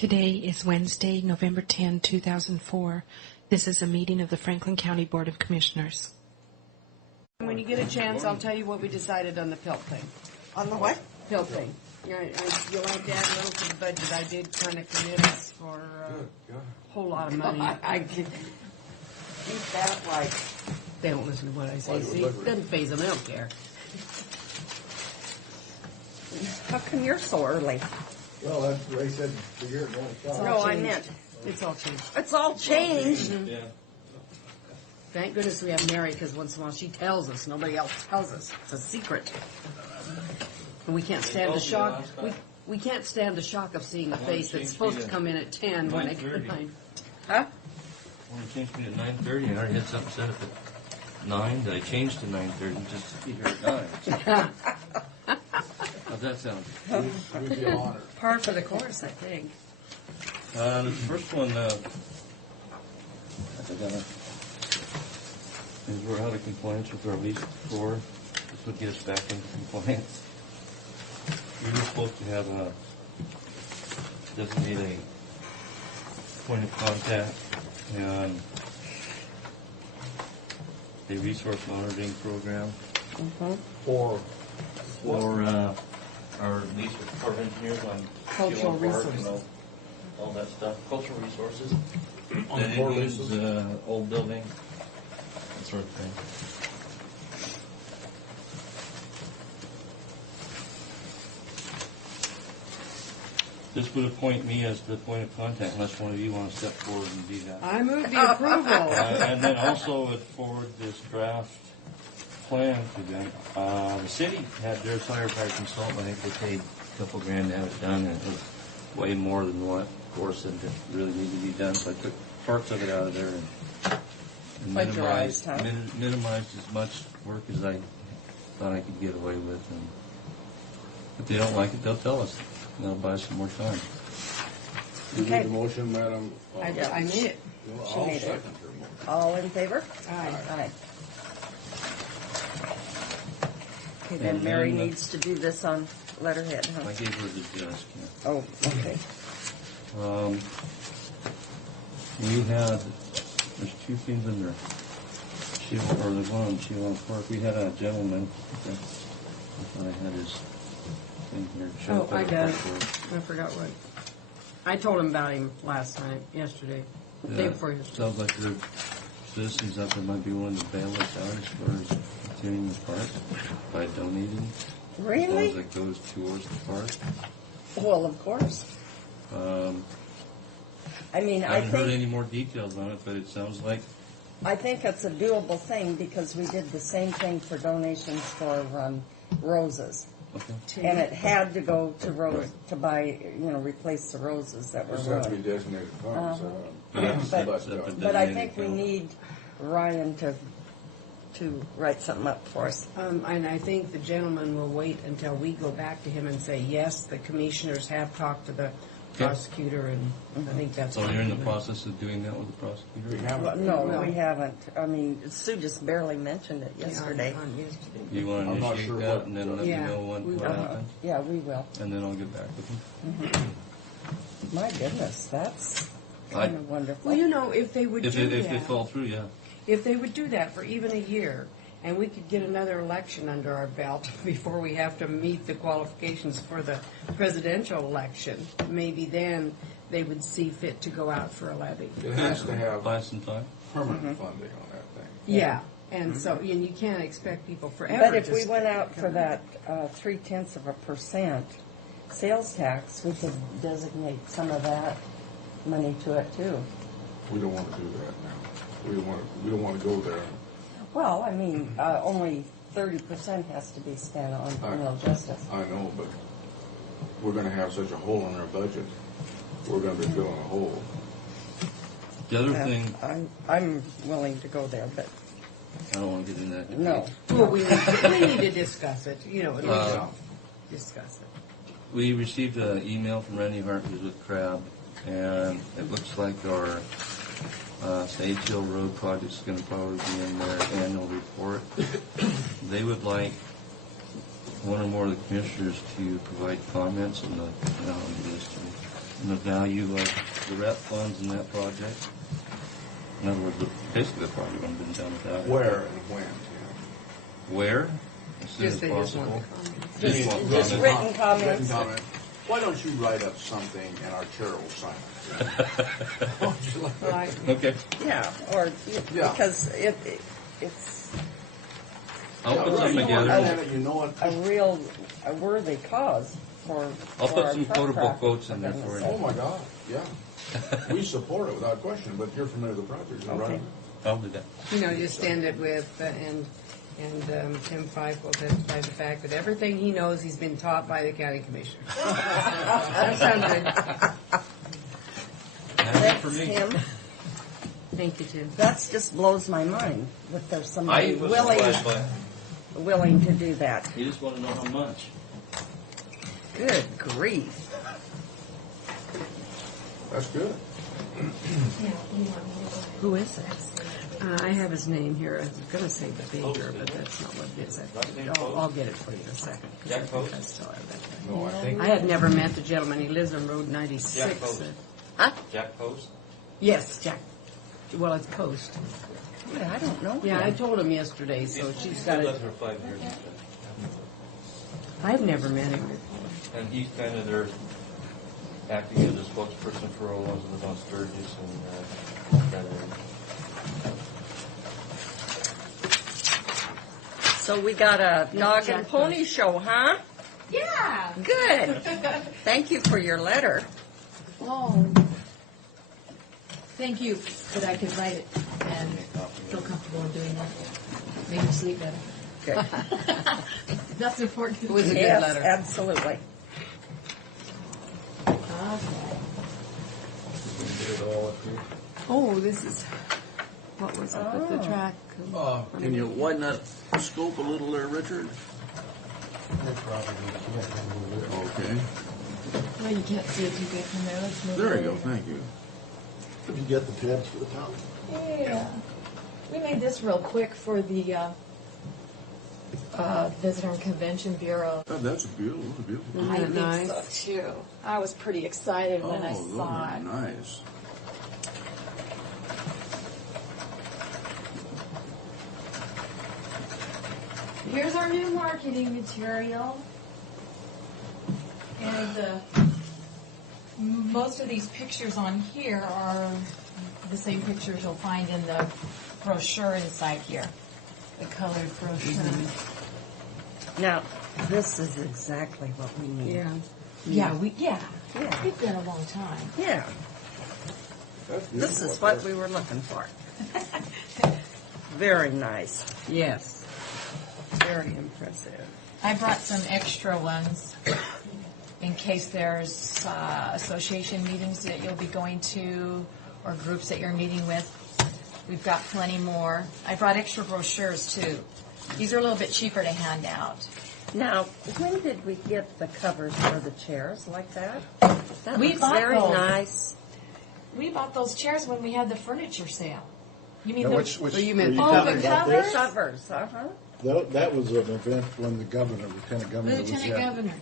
Today is Wednesday, November 10, 2004. This is a meeting of the Franklin County Board of Commissioners. When you get a chance, I'll tell you what we decided on the PILT thing. On the what? PILT thing. Yeah, you'll have to add a little to the budget. I did kind of commit us for a whole lot of money. I can keep that like... They don't listen to what I say. See, it doesn't phase them. They don't care. How come you're so early? Well, that's Ray said the year going to start. No, I meant It's all changed. it's all changed. Yeah. Thank goodness we have Mary, because once in a while she tells us. Nobody else tells us. It's a secret. And we can't stand the shock. We can't stand the shock of seeing a face that's supposed to come in at 10 when it comes at 9. Huh? Well, it changed me at 9:30, and I already had something set up at 9. I changed to 9:30 just to be here at 9. How's that sound? We'd be honored. Par for the course, I think. The first one, I got is we're out of compliance with our lease before. This would get us back into compliance. We were supposed to have a designate a point of contact and a resource monitoring program For our lease with Corps of Engineers on Cultural Sheila Park resources. and all that stuff. Cultural resources. On That core includes basis? old building, that sort of thing. This would appoint me as the point of contact unless one of you want to step forward and do that. I move the approval. And then also would forward this draft plan to them. The city had their firefighter consultant. I think they paid a couple grand to have it done, and it was way more than what Corps said that really needed to be done. So I took parts of it out of there and Plagiarized, huh? minimized as much work as I thought I could get away with. And if they don't like it, they'll tell us. And they'll buy some more time. You Okay. made the motion, Madam? I made it. She I'll made it. second your motion. All in favor? Aye. Aye. Okay, then And Mary then, needs to do this on letterhead, huh? I gave her the desk. Yeah. Oh, okay. We had, there's two things in there. Or the one on Sheila Park. We had a gentleman, I thought I had his thing here. Oh, I got it. Park. I forgot what. I told him about him last night, yesterday. The day before yesterday. Sounds like there are citizens out there might be willing to bail us out as far as continuing the park by donating. As long Really? as it goes towards the park. Well, of course. I mean, I haven't heard any think more details on it, but it sounds like it's a doable thing because we did the same thing for donations for roses. okay. And it had to go to Rose to buy, replace the roses that were Does have to be ruined. designated funds. But I think we need Ryan to write something up for us. And I think the gentleman will wait until we go back to him and say, yes, the commissioners have talked to the prosecutor, and I think that's So what you're in the we're process of doing that with the prosecutor? We have Well, it. no, No. we haven't. I mean, Sue just barely mentioned it doing. yesterday. On yesterday. You want to I'm not initiate sure that what- and then let me Yeah, know what we will. happens? Yeah, we will. And then I'll get back with you. My goodness, that's I- kind of wonderful. Well, if they would If do they that, fall through, yeah. if they would do that for even a year, and we could get another election under our belt before we have to meet the qualifications for the presidential election, maybe then they would see fit to go out for a levy. It has to have Buy some time. permanent funding on that thing. Yeah, and so and you can't expect people forever. But if to we stay went out for coming. that 0.3% sales tax, we could designate some of that money to it too. We don't want to do that now. We don't want to go there. Well, I mean, only 30% has to be spent on criminal justice. I know, but we're going to have such a hole in our budget. We're going to be filling a hole. The other Yeah, thing, I'm willing to go there, but I don't want to get into that. no. Well, we need to discuss it. At least discuss it. We received an email from Randy Hart, who's with Crab, and it looks like our Sage Hill Road project is going to probably be in their annual report. They would like one or more of the commissioners to provide comments on the, I'll do this to you. and the value of the REP funds in that project. In other words, basically the project would have been done without it. Where and when, Tim? Where? As soon as Just they just want possible. the Just want Just comment. written Written comments. comment. Why don't you write up something and our chair will sign it? Don't you like that? Right. Okay. Yeah, or, Yeah. because it's I'll put something You know together. what, you know what? a worthy cause for. I'll for put our some truck quotable traffic, quotes in there goodness for you. Oh, my God, yeah. We support it without question, but you're familiar with the project, you're Okay. right. I'll do that. You know, just end it with, and Tim Fife will testify the fact that everything he knows he's been taught by the county commissioner. That sounds good. That's it for me. Tim, Thank you, Tim. that just blows my mind that there's I somebody was surprised by it. willing to do that. You just want to know how much. Good grief. That's good. Who is it? I have his name here. I was going to say the Baker, but that's not what it is. I'll get it for you in a second. 'Cause Jack I think Post? I still have that. No, I think, I had never met the gentleman. He lives on Road Jack 96. Post. Huh? Jack Post? Yes, Jack. Well, it's Post. Yeah, I don't know. Yeah, him. I told him yesterday, so she's got it. for 5 years. I've never met him before. And he's kind of their acting as a spokesperson for all ones that live on Sturgis and that area. So we got a dog and pony show, huh? Yeah. Good. Thank you for your letter. Oh. Thank you that I could write it and feel comfortable in doing that. Made me sleep better. Good. That's important. It was a good Yes, letter. absolutely. Okay. Oh, this is, what was it with the Oh. track? Can you widen that scope a little there, Richard? okay. Well, you can't see it too good from there. Let's move There you over. go, thank you. Did you get the tabs for the top? Yeah. We made this real quick for the Visitor and Convention Bureau. Oh, that's beautiful. I Isn't think that so nice? too. I was pretty excited when I Oh, those saw are it. nice. Here's our new marketing material. And most of these pictures on here are the same pictures you'll find in the brochure inside here, the colored brochure. Now, this is exactly what we need. Yeah. Yeah, Yeah. we've been a long time. Yeah. That's This beautiful. is what we were looking for. Very nice. Yes. Very impressive. I brought some extra ones in case there's association meetings that you'll be going to or groups that you're meeting with. We've got plenty more. I brought extra brochures too. These are a little bit cheaper to hand out. Now, when did we get the covers for the chairs like that? That We looks bought very those. nice. We bought those chairs when we had the furniture sale. You mean Now, the which So you meant were the talking covers? about Covers? this? Covers, uh-huh. That was an event when the governor, Lieutenant Governor was Lieutenant here. Governor?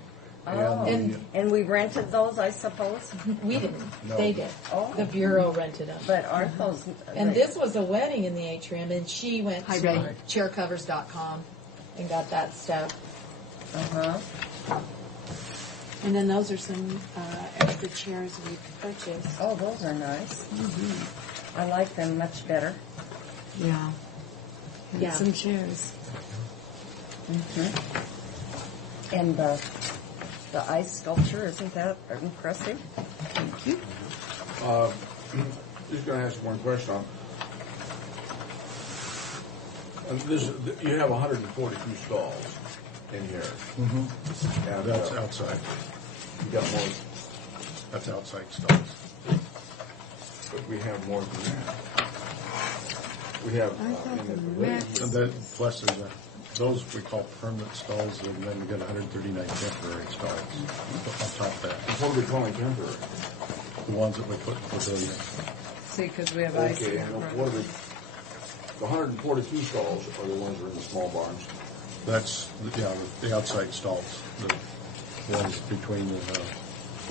And the- And we rented those, I suppose? We didn't. No. They did. Oh. The Bureau rented them. But aren't those... And this was a wedding in the atrium, and she went Hi, to Betty. chaircovers.com and got that stuff. Uh-huh. And then those are some extra chairs we purchased. Oh, those are nice. I like them much better. Yeah. Yeah. Some chairs. And the ice sculpture, isn't that impressive? Thank you. Just going to ask one question. You have 142 stalls in here. And, That's outside. You got more, That's outside stalls. but we have more than that. We have, in the And then, plus those we call permanent stalls, and then we got 139 temporary stalls on top of that. what are we calling temporary? The ones that we put in the pavilion. See, because we have ice. Okay, in and front. what are the 142 stalls are the ones that are in the small barns? That's, the outside stalls, the ones between the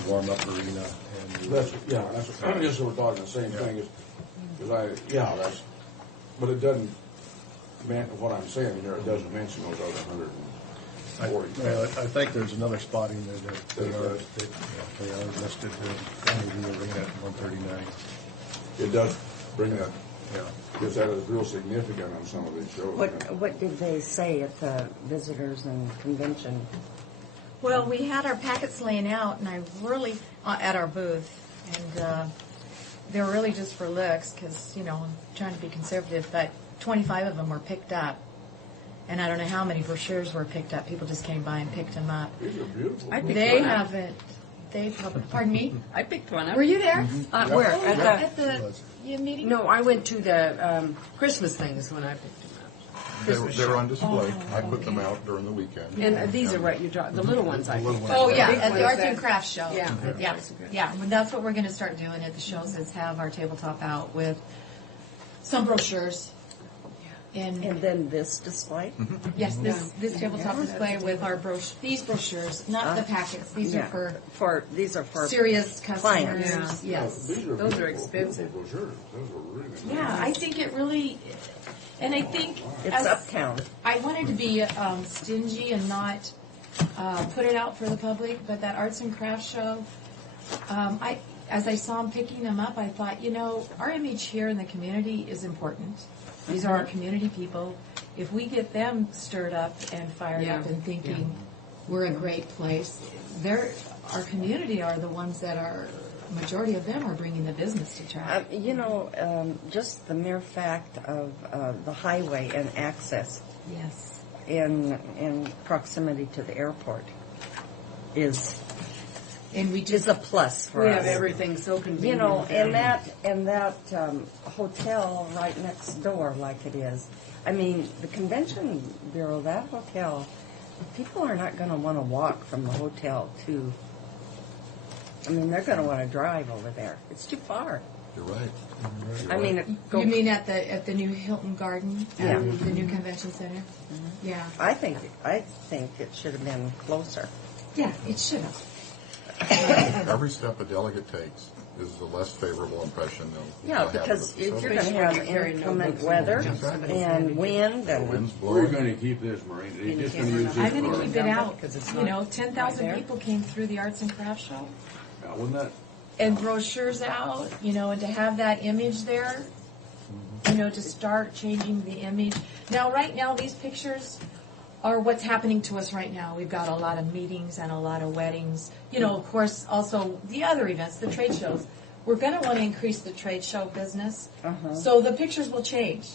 the warm-up arena, and That's, yeah, that's, I guess we're talking the same thing, that's, but it doesn't, what I'm saying here, it doesn't mention those other I 140. I think there's another spot in there that they are listed under the arena at 139. It does bring that, Yeah. because that is real significant on some of these shows. What did they say at the visitors and convention? Well, we had our packets laying out, and I really, at our booth, and they were really just for looks, because, I'm trying to be conservative, but 25 of them were picked up. And I don't know how many brochures were picked up. People just came by and picked them up. These are beautiful. They haven't, pardon me? I picked one up. Were you there? Where? At the meeting? No, I went to the Christmas things when I picked them up. They were on display. I put them out during the weekend. And these are what you draw, the little ones I picked. Oh, yeah, Big at the ones Arts that- and Crafts Show. Yeah. Yeah, yeah. Well, that's what we're going to start doing at the shows, is have our tabletop out with some brochures. And then this display? Yes, this tabletop display with our these brochures, not the packets. These are for These are for serious clients. customers. Yes. These are Those are beautiful, expensive. beautiful brochures. Those are really nice. Yeah, I think it really, and I think It's as- uptown. I wanted to be stingy and not put it out for the public, but that arts and crafts show, as I saw them picking them up, I thought, our image here in the community is important. These are our community people. If we get them stirred up and fired up and thinking we're a great place, our community are the ones that majority of them are bringing the business to track. Just the mere fact of the highway and access Yes. in proximity to the airport is And we just a plus for We us. have everything so convenient. And that hotel right next door, like it is. I mean, the convention bureau, that hotel, people are not going to want to walk from the hotel to. I mean, they're going to want to drive over there. It's too far. You're right. I mean, You mean at the new Hilton Garden, Yeah. the new convention center? Yeah. I think it should have been closer. Yeah, it should have. Every step a delegate takes is the less favorable impression they'll Yeah, have of the because if facility. you're going to have inclement weather and wind The and wind's We're blowing. going to keep this, Maureen. You're just going to use this I'm going for- to keep it out. Because it's not 10,000 right there. people came through the arts and crafts show, Now, wouldn't that, and brochures out, and to have that image there, to start changing the image. Now, right now, these pictures are what's happening to us right now. We've got a lot of meetings and a lot of weddings. Of course, also the other events, the trade shows. We're going to want to increase the trade show business, so the pictures will change.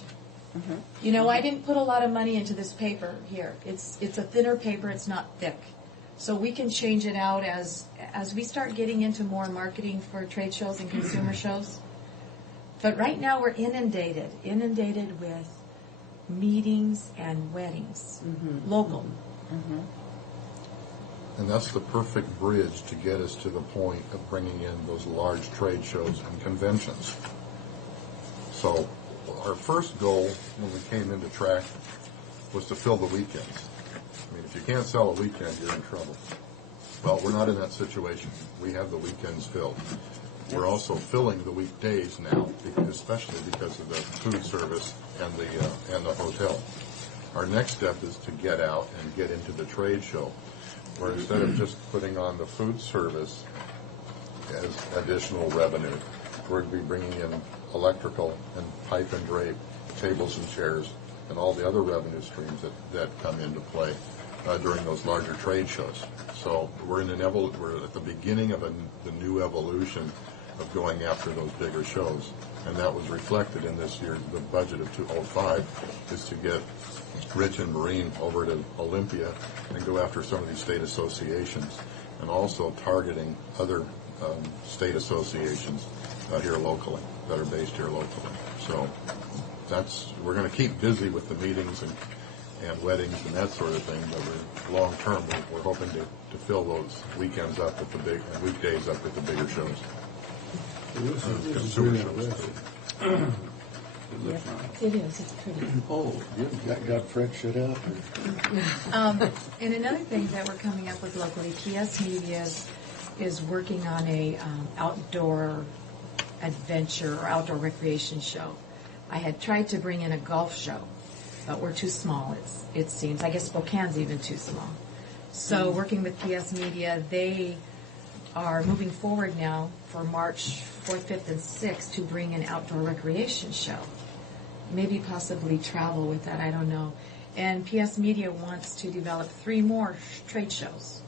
I didn't put a lot of money into this paper here. It's a thinner paper. It's not thick. So we can change it out as we start getting into more marketing for trade shows and consumer shows. But right now we're inundated with meetings and weddings, local. And that's the perfect bridge to get us to the point of bringing in those large trade shows and conventions. So our first goal when we came into track was to fill the weekends. I mean, if you can't sell a weekend, you're in trouble. Well, we're not in that situation. We have the weekends filled. We're also filling the weekdays now, especially because of the food service and the hotel. Our next step is to get out and get into the trade show, where instead of just putting on the food service as additional revenue, we're going to be bringing in electrical and pipe and drape, tables and chairs, and all the other revenue streams that come into play during those larger trade shows. So we're at the beginning of the new evolution of going after those bigger shows, and that was reflected in this year. The budget of 205 is to get Rich and Marine over to Olympia and go after some of these state associations, and also targeting other state associations here locally that are based here locally. So we're going to keep busy with the meetings and weddings and that sort of thing, but long term we're hoping to fill those weekends up with and weekdays up with the bigger shows. this is Consumer really shows. nice. It looks nice. It is. It's pretty. Oh, you got Fred shut up? And another thing that we're coming up with locally, PS Media's is working on a outdoor adventure or outdoor recreation show. I had tried to bring in a golf show, but we're too small, it seems. I guess Spokane's even too small. So working with PS Media, they are moving forward now for March 4th, 5th, and 6th to bring an outdoor recreation show. Maybe possibly travel with that, I don't know. And PS Media wants to develop 3 more trade shows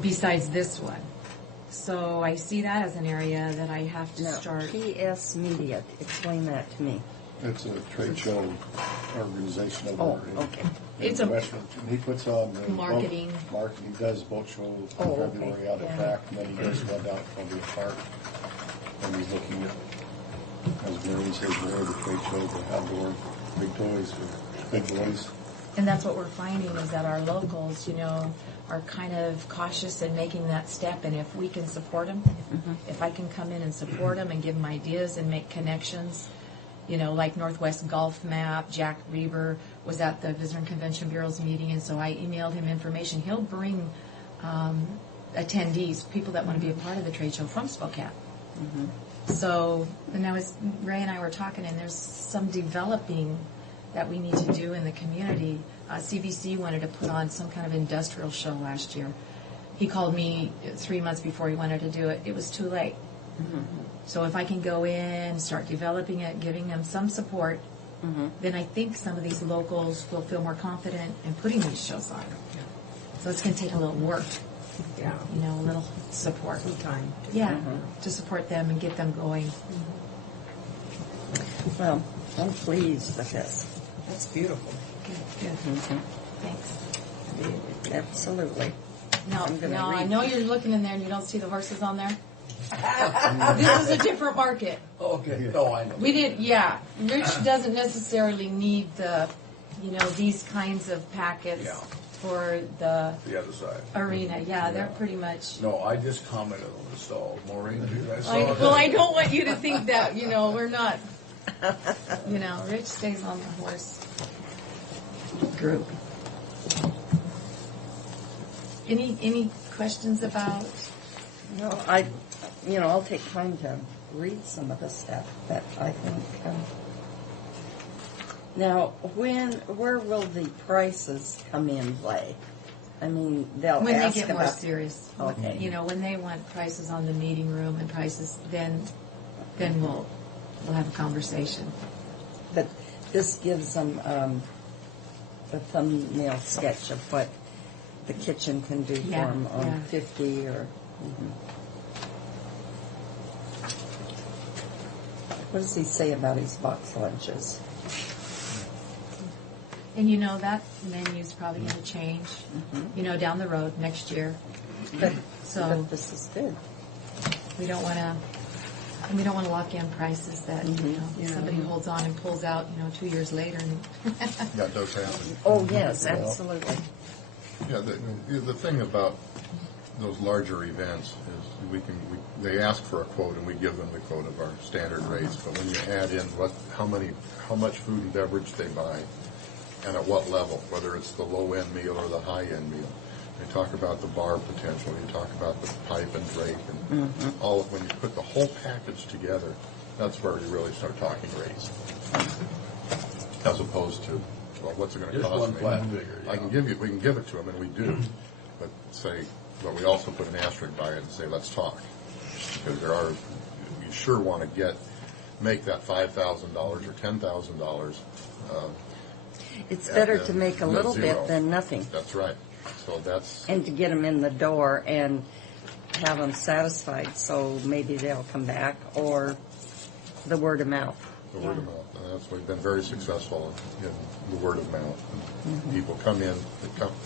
besides this one. So I see that as an area that I have to Now, start. PS Media, explain that to me. It's a trade show organization Oh, over in okay. It's a Western. He puts on the marketing. Marketing, he does boat shows in Oh, okay. February out at Yeah. Prac, and then he does one down at Columbia Park. And he's looking at, as Mary says, more of the trade shows, the outdoor big toys for big boys. And that's what we're finding is that our locals, are kind of cautious in making that step. And if we can support them, if I can come in and support them and give them ideas and make connections, like Northwest Golf Map, Jack Reber was at the Visitor and Convention Bureau's meeting, and so I emailed him information. He'll bring attendees, people that want to be a part of the trade show from Spokane. So, and Ray and I were talking, and there's some developing that we need to do in the community. CBC wanted to put on some kind of industrial show last year. He called me 3 months before he wanted to do it. It was too late. So if I can go in, start developing it, giving them some support, then I think some of these locals will feel more confident in putting these shows on. So it's going to take a little work, Yeah. a little support. Some time. Yeah, to support them and get them going. Well, I'm pleased with this. That's beautiful. Good. Thanks. Absolutely. Now, I'm gonna I read. know you're looking in there and you don't see the horses on there. This is a different market. Okay, no, I know. We did, yeah. Rich doesn't necessarily need the, these kinds of packets Yeah. for the The other side. arena. Yeah, they're pretty much. No, I just commented on the stall. Maureen, did I saw Well, I don't want you to think that, we're not. Rich stays on the horse group. Any questions about? No, I'll take time to read some of the stuff, but I think. Now, where will the prices come in play? I mean, they'll When they ask get more about. serious. Okay. When they want prices on the meeting room and prices, then we'll have a conversation. But this gives them a thumbnail sketch of what the kitchen can do Yeah, for them on yeah. 50 or. What does he say about his box lunches? And that menu's probably going to change, down the road next year. But, So- but this is good. We don't want to lock in prices that somebody holds on and pulls out 2 years later. And That does happen. Oh, yes, absolutely. Yeah, the thing about those larger events is they ask for a quote and we give them the quote of our standard rates. But when you add in how much food and beverage they buy, and at what level, whether it's the low end meal or the high end meal, they talk about the bar potential. You talk about the pipe and drape and all. When you put the whole package together, that's where you really start talking rates, as opposed to, well, what's it going to Just cost one me? flat figure, I can give you, we can give it to them, and we do, but but we also put an asterisk by it and say, let's talk, because you sure want to make that $5,000 or $10,000. It's better to make a little zero. bit than nothing, That's right. So that's. and to get them in the door and have them satisfied, so maybe they'll come back, or the word of mouth. The word of mouth. And we've been very successful in the word of mouth. And people come in,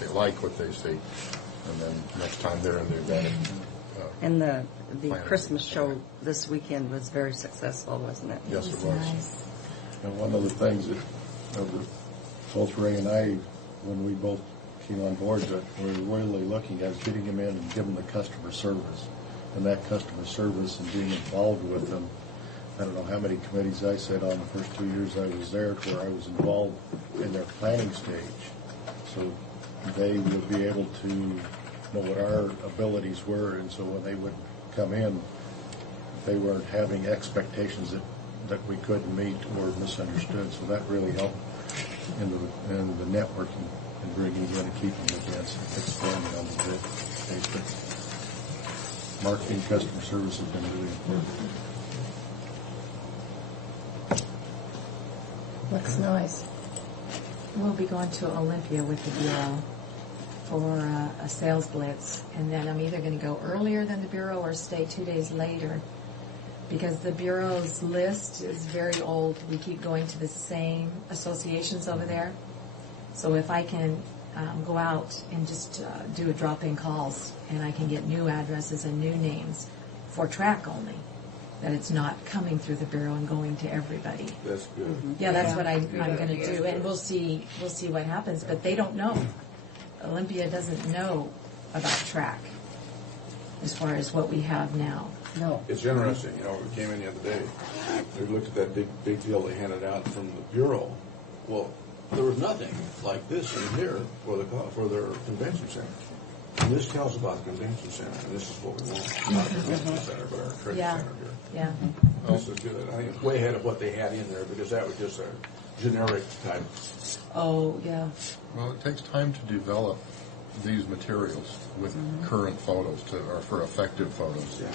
they like what they see, and then next time they're in, they've got it. And the Planet. Christmas show this weekend was very successful, wasn't it? Yes, it was. nice. And one of the things that both Ray and I, when we both came on board, that we're really looking at is getting them in and giving them the customer service. And that customer service and being involved with them. I don't know how many committees I sat on the first 2 years I was there, where I was involved in their planning stage. So they would be able to know what our abilities were, and so when they would come in, they weren't having expectations that we couldn't meet or misunderstood. So that really helped in the networking and bringing in and keeping events, expanding on the base. But marketing, customer service has been really important. Looks nice. We'll be going to Olympia with the Bureau for a sales blitz, and then I'm either going to go earlier than the Bureau or stay 2 days later, because the Bureau's list is very old. We keep going to the same associations over there. So if I can go out and just do a drop-in calls, and I can get new addresses and new names for track only, that it's not coming through the Bureau and going to everybody. That's good. Yeah, that's what I'm Yeah. going to do, and we'll see what happens. But they don't know. Olympia doesn't know about track as far as what we have now. No. It's interesting, we came in the other day, we looked at that big deal they handed out from the Bureau. Well, there was nothing like this in here for their convention center. And this tells about the convention center, and this is what we want. Not the convention center, but our trade Yeah. center here. Yeah. This is good. I think it's way ahead of what they had in there, because that was just a generic type. Oh, yeah. Well, it takes time to develop these materials with current photos or for effective photos. Yeah.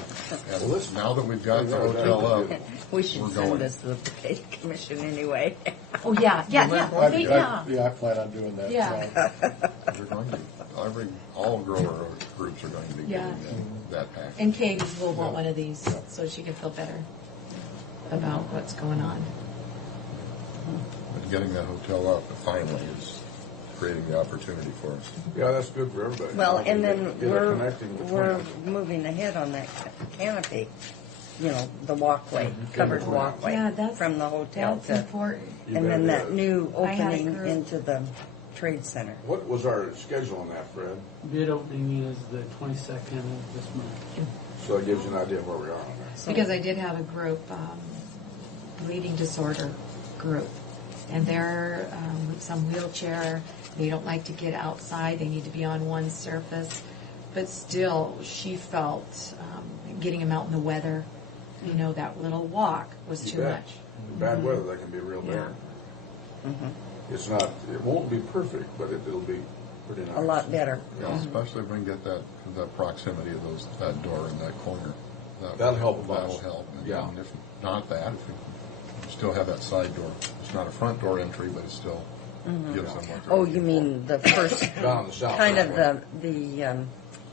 And Well, this- now that we've got the Yeah, hotel up, We should we're send going. this to the Potato Commission anyway. Oh, yeah. I plan on doing that. Yeah. We're going to, all grower groups are going to be Yeah. getting that package. And Katie will want one of these so she can feel better about what's going on. But getting that hotel up finally is creating the opportunity for us. Yeah, that's good for everybody. Well, and then Get a we're connecting between we're us. moving ahead on that canopy, the walkway, covered walkway Yeah, that's from the hotel That's to, important. You and then better that do new I had a opening group- into the trade center. What was our schedule on that, Fred? Bid opening is the 22nd of this month. So it gives you an idea of where we are on that. Because I did have a group, bleeding disorder group, and they're some wheelchair. They don't like to get outside. They need to be on one surface. But still, she felt getting them out in the weather, that little walk was You too bet. much. In bad weather, that can be a real bear. It's not, it won't be perfect, but it'll be pretty nice. A lot better. Yeah, especially if we can get that proximity of that door in that corner. That'll help a bunch. That'll help. And Yeah. if not that, if we still have that side door. It's not a front door entry, but it still gives them what they're Oh, looking you for. mean the first, Down on the south kind side. of the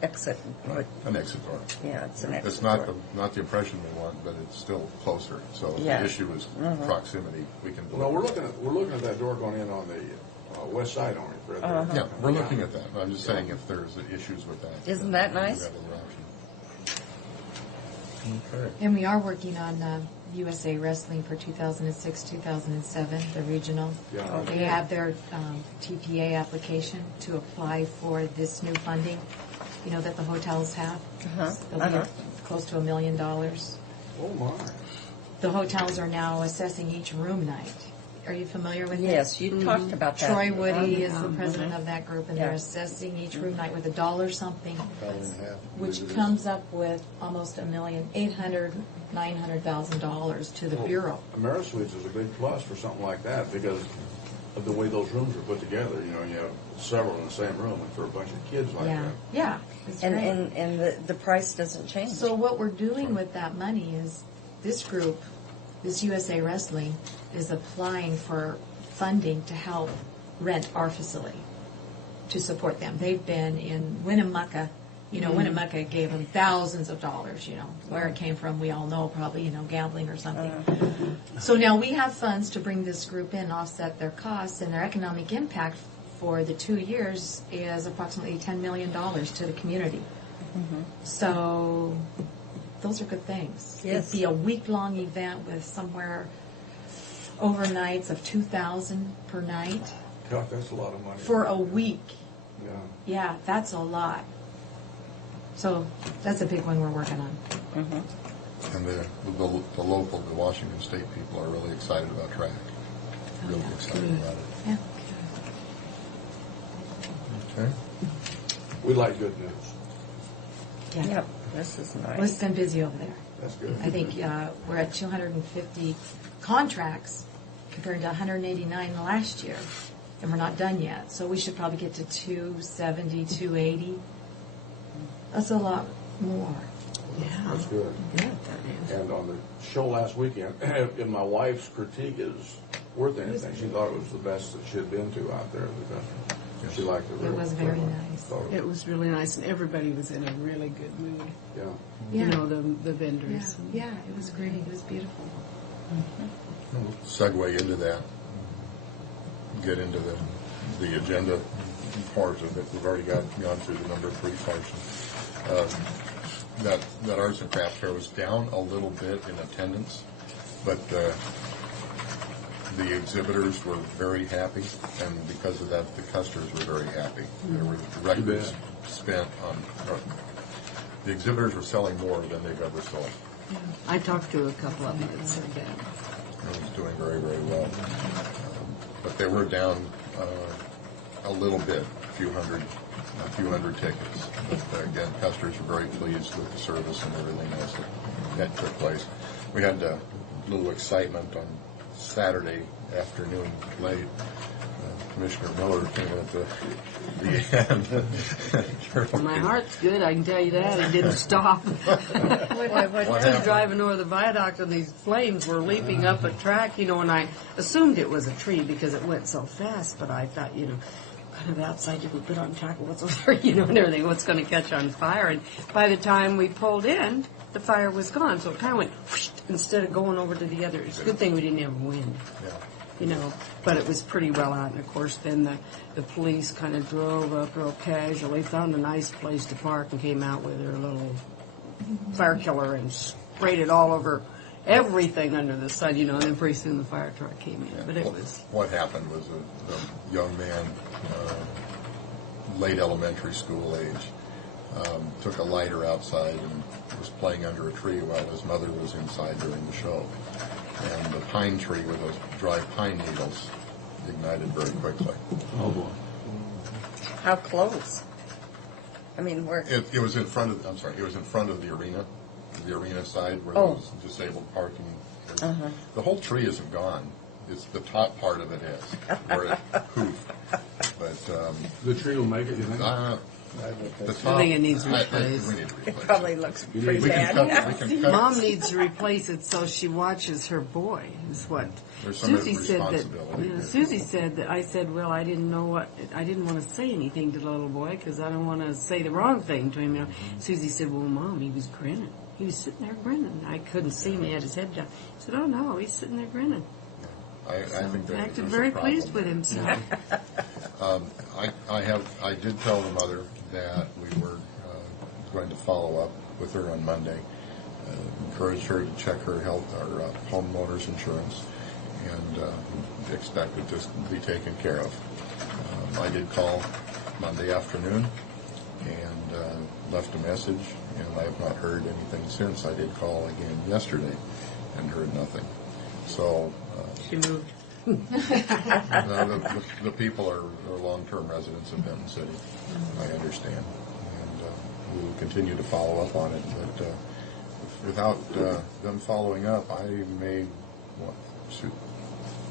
exit, but, An exit door. yeah, it's an exit It's not door. not the impression we want, but it's still closer. So if Yeah. the issue is proximity, we can. Well, we're looking at that door going in on the west side only, Fred. Yeah, we're looking at that. I'm just saying if there's issues with that. Isn't that we nice? have another option. Okay. And we are working on USA Wrestling for 2006-2007, the regional. Yeah. They have their TPA application to apply for this new funding, that the hotels have. They'll be close to $1 million. Oh, my. The hotels are now assessing each room night. Are you familiar with this? Yes, you talked about that. Troy Woody is the president of that group, and they're Yeah. assessing each room night with $1 something, $1.50. which comes up with almost $900,000 to the Bureau. AmeriSuites is a big plus for something like that because of the way those rooms are put together. You have several in the same room, and for a bunch of kids like Yeah, that. yeah, it's And, great. and the price doesn't change. So what we're doing with that money is this group, this USA Wrestling, is applying for funding to help rent our facility to support them. They've been in Winnemucca. Winnemucca gave them thousands of dollars, where it came from, we all know probably, gambling or something. So now we have funds to bring this group in, offset their costs, and their economic impact for the 2 years is approximately $10 million to the community. So those are good things. Yes. It'd be a week-long event with somewhere overnights of $2,000 per night God, that's a lot of money. for a week. Yeah. Yeah, that's a lot. So that's a big one we're working on. And the local, the Washington State people are really excited about track. Really excited about it. Yeah. Okay. We like good news. Yep, this is Well, it's nice. been busy over there. That's good. I think we're at 250 contracts compared to 189 last year, and we're not done yet. So we should probably get to 270, 280. That's a lot more. That's good. Yeah, that is. And on the show last weekend, if my wife's critique is worth anything, she thought it was the best that she had been to out there. She liked it. It was very nice. Thought It was really nice, and everybody was in a really good mood. Yeah. Yeah. You know, the Yeah, vendors. yeah, it was great. It was beautiful. Segue into that, get into the agenda part of it. We've already gone through the number 3 portion. That arts and craft fair was down a little bit in attendance, but the exhibitors were very happy, and because of that, the customers were very happy. There were records spent on. The exhibitors were selling more than they've ever sold. I talked to a couple of them that said that. It was doing very, very well. But they were down a little bit, a few hundred tickets. But again, customers were very pleased with the service and everything else that took place. We had a little excitement on Saturday afternoon late. Commissioner Miller came in at the end. My heart's good, I can tell you that. It didn't stop. What I was happened? driving over the viaduct and these flames were leaping up a track, and I assumed it was a tree because it went so fast, but I thought, kind of outside, did we put on tackle, what's over there, and everything, what's going to catch on fire. And by the time we pulled in, the fire was gone, so it kind of went whoosh, instead of going over to the other. It's a good thing we didn't have wind. Yeah. But it was pretty well out. And of course, then the police kind of drove up real casually, found a nice place to park, and came out with their little fire killer and sprayed it all over everything under the sun, and then pretty soon the fire truck came in. But it was. What happened was a young man, late elementary school age, took a lighter outside and was playing under a tree while his mother was inside during the show. And the pine tree with those dry pine needles ignited very quickly. Oh, boy. How close? I mean, we're, It was in front of, I'm sorry, it was in front of the arena side where Oh. those disabled parking is. Uh-huh. The whole tree isn't gone. It's the top part of it is, where it poofed. But, The tree will make it, you think? the top. think it needs we replaced. need to replace it probably looks You pretty need- We can bad. cut, we can cut. Mom needs to replace it so she watches her boy, is what There's some Susie said that. responsibility. Susie said that. I said, well, I didn't want to say anything to the little boy because I don't want to say the wrong thing to him. Susie said, well, Mom, he was grinning. He was sitting there grinning. I couldn't see him. He had his head down. I said, oh, no, he's sitting there grinning. I think He that acted there's very a problem. pleased with himself. I did tell the mother that we were going to follow up with her on Monday. Encourage her to check her health, our homeowners insurance, and expect it to be taken care of. I did call Monday afternoon and left a message, and I have not heard anything since. I did call again yesterday and heard nothing. So She moved. the people are long-term residents of Benton City. I understand, and we will continue to follow up on it. But without them following up, I may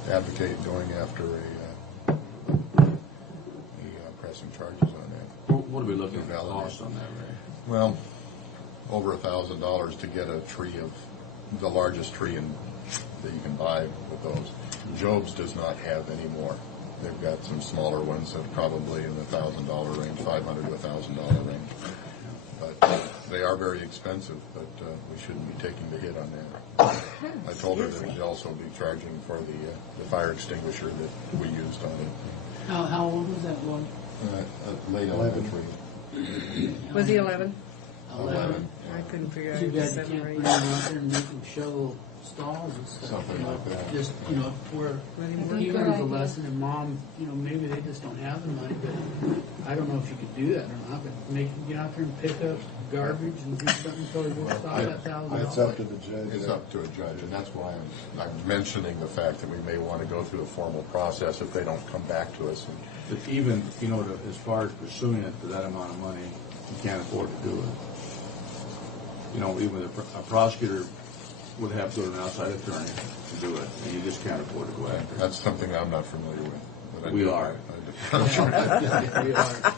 advocate going after pressing charges on that. What are we looking at Valid. cost on that, Ray? Well, over $1,000 to get a tree of the largest tree that you can buy with those. Job's does not have any more. They've got some smaller ones that are probably in the $1,000 range, $500 to $1,000 range. But they are very expensive, but we shouldn't be taking the hit on that. I told her that we'd also be charging for the fire extinguisher that we used on it. How old was that one? Late elementary. Was he 11? 11. I couldn't figure out Too if bad it's you 7 can't or bring 8. them out there and make them shovel stalls and stuff. Something like that. Just, where he learns a lesson and mom, maybe they just don't have the money, but I don't know if you could do that or not, but make them get out there and pick up garbage and do something until they go stop that $1,000. It's up to the judge. It's up to a judge, and that's why I'm mentioning the fact that we may want to go through a formal process if they don't come back to us. And But even, as far as pursuing it for that amount of money, you can't afford to do it. Even a prosecutor would have to go to an outside attorney to do it, and you just can't afford to go after it. that's something I'm not familiar with. but I We do- are. We are.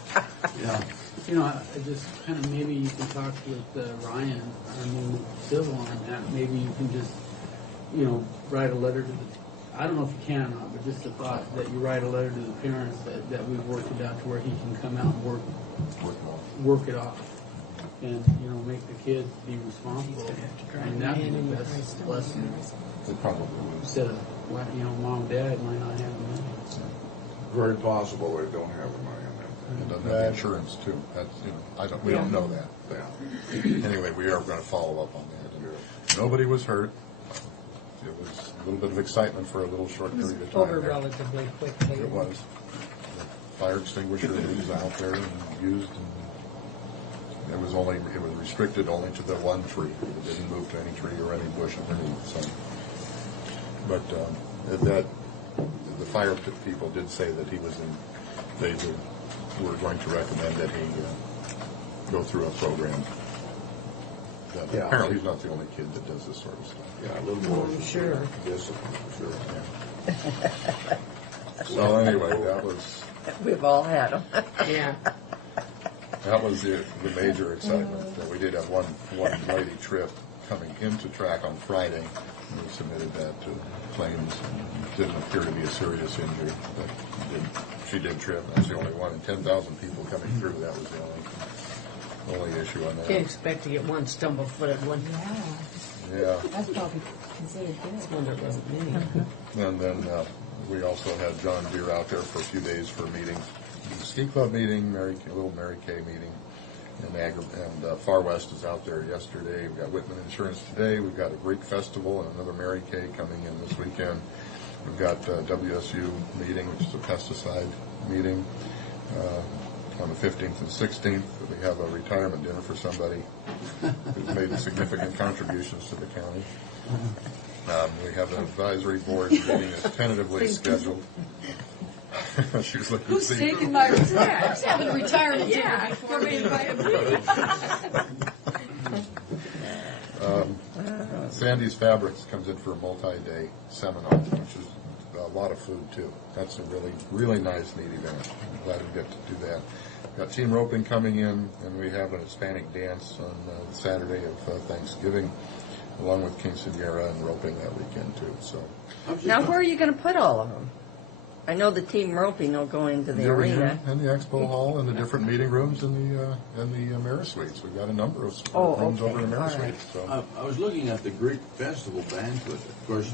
Yeah. I just kind of, maybe you can talk with Ryan, our new civil on that. Maybe you can just, write a letter to the, I don't know if you can or not, but just the thought that you write a letter to the parents that we've worked it out to where he can come out and work it off. And, make the kids be responsible. That'd be the best lesson. It probably would. Instead of, mom and dad might not have the money. Very possible they don't have the money on It doesn't have the insurance too. That's, we don't know that. that. Yeah. Anyway, we are going to follow up on that. And nobody was hurt. It was a little bit of excitement for a little short period of time. Over there. relatively quickly. It was. The fire extinguisher was out there and used, and it was restricted only to the one tree. It didn't move to any tree or any bush underneath. So, but the fire people did say that they were going to recommend that he go through a program. Yeah. Apparently, he's not the only kid that does this sort of stuff. Yeah, a little more. Sure. Discipline, for sure. Yeah. So anyway, that was We've all had them. Yeah. the major excitement. That we did have one lady trip coming into track on Friday. We submitted that to claims. It didn't appear to be a serious injury, but she did trip. That's the only one. And 10,000 people coming through. That was the only issue on that. Can't expect to get one stumble-footed one. Yeah. That's probably considered good. Wonder it wasn't many. And then we also had John Deere out there for a few days for meetings. The Ski Club meeting, little Mary Kay meeting, and Far West is out there yesterday. We've got Whitman Insurance today. We've got a Greek festival and another Mary Kay coming in this weekend. We've got WSU meeting, which is a pesticide meeting, on the 15th and 16th. We have a retirement dinner for somebody who's made significant contributions to the county. We have an advisory board meeting that's tentatively scheduled. She's looking Who's to see. taking my retirement? Who's having a retirement dinner Yeah, before for me me? Sandy's Fabrics comes in for a multi-day seminar, which is a lot of food too. That's a really, really nice, neat event. I'm glad we get to do that. We've got team roping coming in, and we have an Hispanic dance on Saturday of Thanksgiving, along with quinceañera and roping that weekend too. So Now, where are you going to put all of them? I know the team roping will go into the arena. and the expo hall, and the different meeting rooms, and the Amerisuites. We've got a number of rooms over in all right. Amerisuites. So. I was looking at the Greek festival banquet. Of course,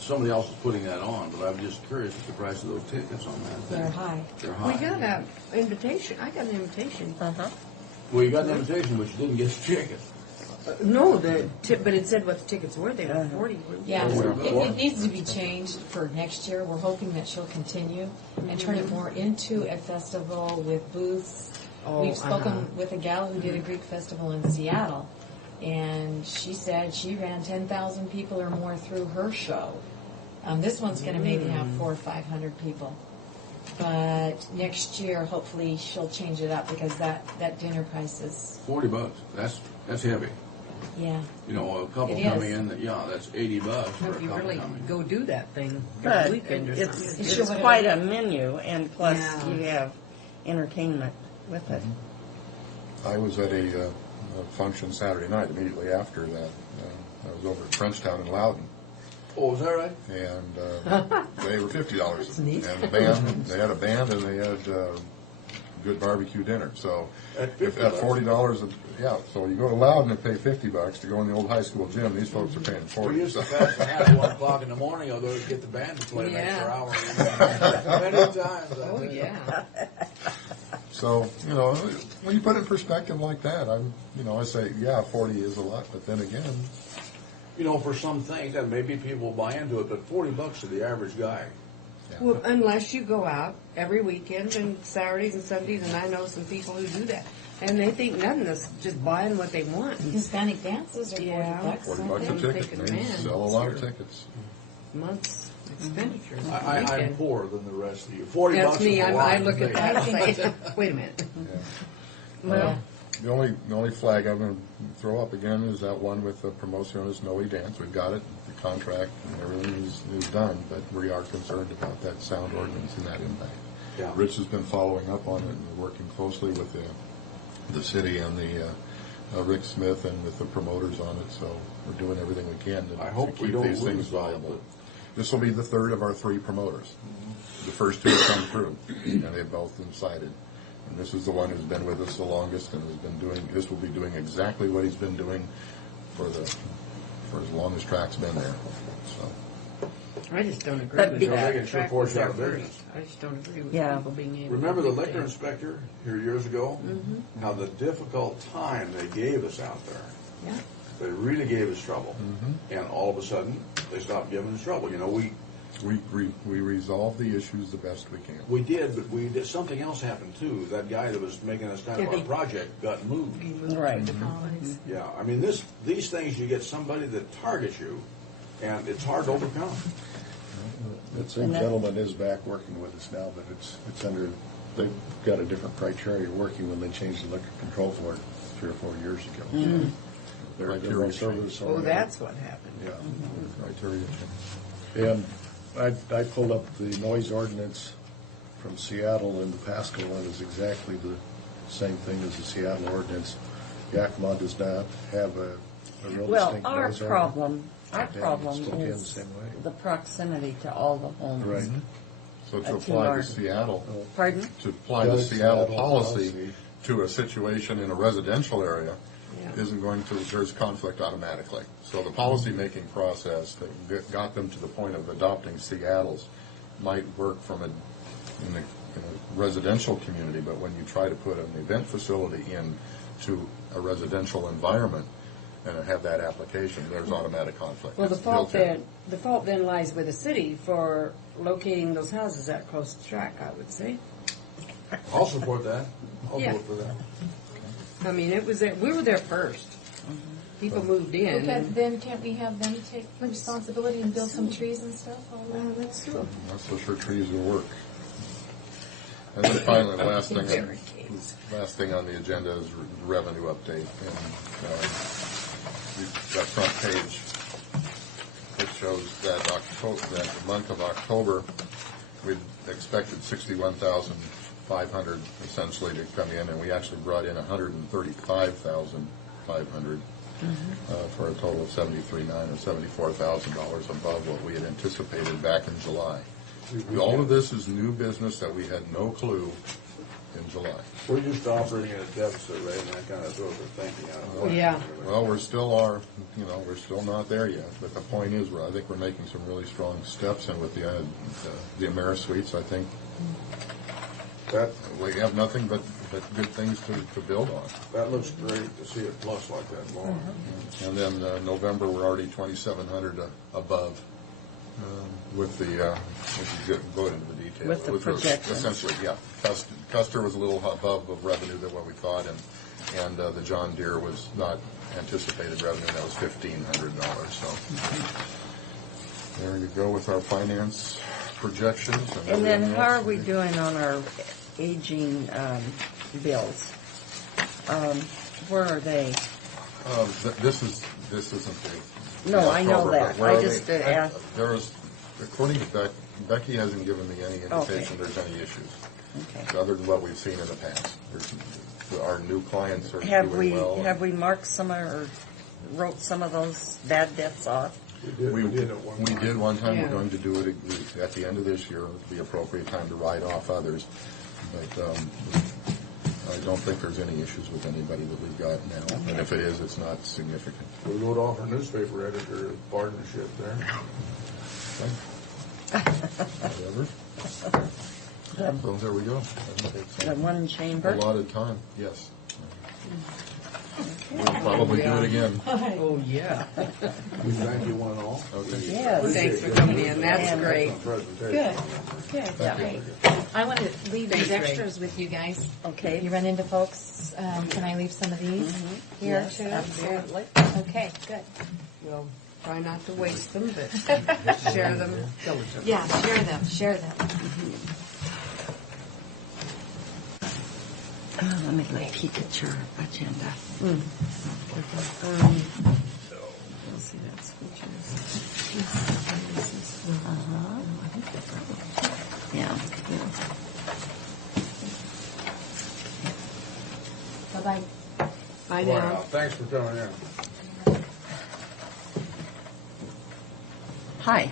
somebody else is putting that on, but I'm just curious at the price of those tickets on that thing. They're high. They're high. We got an invitation. I got an invitation. Uh-huh. Well, you got an invitation, but you didn't get the ticket. No, but it said what the tickets were. They were 40. Yeah, Oh, it needs to be changed for next year. We're hoping that she'll continue and turn it more into a festival with booths. Oh, We've spoken uh-huh. with a gal who did a Greek festival in Seattle, and she said she ran 10,000 people or more through her show. This one's going to maybe have 400 or 500 people. But next year, hopefully, she'll change it up because that dinner price is, $40. That's heavy. yeah. You know, a couple It coming is. in. That's $80 for a If you couple really coming. go do that thing But every weekend or it's something. quite a menu, and plus Yeah. you have entertainment with it. I was at a function Saturday night immediately after that. I was over at Frenchtown in Loudon, Oh, is that right? and they were $50. That's neat. And they had a band, and they had good barbecue dinner. So At if at $40, so you go to Loudon and pay $50 to go in the old high school gym. These folks are paying We $40. used So. to fast at 1 o'clock in the morning. I'll go get the band to play an extra Yeah. hour. Many times. I Oh, think. yeah. So, you know, when you put it in perspective like that, I say, yeah, 40 is a lot, but then again, You know, for some things, and maybe people will buy into it, but $40 to the average guy. Well, unless you go out every weekend and Saturdays and Sundays, and I know some people who do that, and they think nothing of this, just buying what they want. Hispanic dances are Yeah. $40. $40 I'm a ticket, thinking, they man, sell a lot of tickets. Months expenditures. I'm Weekend. poorer than the rest of you. $40 That's me. is a lot I to look at me. that and say, wait a minute. Well, the only flag I'm going to throw up again is that one with the Promociones Noe dance. We've got it, the contract, and everything is done, but we are concerned about that sound ordinance and that impact. Yeah. Rich has been following up on it and working closely with the city and the Rick Smith and with the promoters on it, so we're doing everything we can I to hope we keep don't these things lose all, viable. This will be the third of our 3 promoters. The first 2 have come through, and they've both been cited. And this is the one who's been with us the longest and has been doing, this will be doing exactly what he's been doing for as long as Track's been there. So, I just don't agree But with be- that. They can sure Track force was you there out of first. business. I just don't agree with Yeah. people being able Remember to the do liquor that. inspector here years ago? How the difficult time they gave us out there. Yeah. They really gave us trouble. And all of a sudden, they stopped giving us trouble. You know, we resolve the issues the best we can. we did, but we did, something else happened too. That guy that was making us kind of our project got moved. Right. Yeah, I mean, these things, you get somebody that targets you, and it's hard to overcome. That same gentleman is back working with us now, but it's under, they've got a different criteria working when they changed the liquor control board 3 or 4 years ago. They're Criteria service. Oh, that's what happened. Yeah. Criteria And change. I pulled up the noise ordinance from Seattle, and the Pasco one is exactly the same thing as the Seattle ordinance. Yakima does not have a real Well, distinct our noise problem Yeah, Spokane the is same way. the proximity to all the homes. Right. So to A apply the two-hour- Seattle, Pardon? to apply the Does Seattle Seattle policy policy. to a situation in a residential area Yeah. isn't going to, there's conflict automatically. So the policy-making process that got them to the point of adopting Seattle's might work in a residential community, but when you try to put an event facility into a residential environment and have that application, there's automatic conflict. Well, the It's fault built in. then lies with the city for locating those houses that close to track, I would say. I'll support that. I'll Yeah. vote for that. I mean, it was there, we were there first. People moved in. Okay, and- then can't we have them take responsibility and build some trees and stuff? Well, that's true. I'm not so sure trees will work. And then finally, the last thing on the agenda is revenue update. And that front page, it shows that that the month of October, we'd expected 61,500 essentially to come in, and we actually brought in 135,500 for a total of $73,900 or $74,000 above what we had anticipated back in July. All of this is new business that we had no clue in July. We're used to operating at a deficit, right, and that kind of throws our thinking out. Oh, yeah. Well, we're still not there yet. But the point is, I think we're making some really strong steps, and with the AmeriSuites, I think That, we have nothing but good things to build on. that looks great to see it plus like that going. And then November, we're already 2,700 above with the, if you go into the detail. With the Which was projections. essentially, yeah. Custer was a little above of revenue than what we thought, and the John Deere was not anticipated revenue, that was $1,500. So there you go with our finance projections. And then everything how else. are we doing on our aging bills? Where are they? This isn't the. No, the I know October, that. but where I are just they? asked. There is, according to Becky hasn't given me any indication there's any issues, Okay. other than what we've seen in the past. Our new clients are Have doing we, well. have we marked some or wrote some of those bad debts off? We did at one We time. did one time, Yeah. we're going to do it at the end of this year, the appropriate time to write off others. But I don't think there's any issues with anybody that we've got now. And if it is, it's not significant. We wrote off our newspaper editor partnership there. Whatever. So there we go. The one chamber. Allotted time, yes. We'll probably do it again. Oh, yeah. We thank you one and all. Okay. Yes. Thanks for coming in, that's great. Good. Great. I want to leave these Thanks, Ray. extras with you guys. Okay. If you run into folks, can I leave some of these here Yes, too? absolutely. Okay, good. We'll try not to waste them, but share them diligently. Yeah, share them. Let me look peek at your agenda. We'll see, that's features. Yeah. Bye-bye. Bye Wow, now. thanks for coming in. Hi.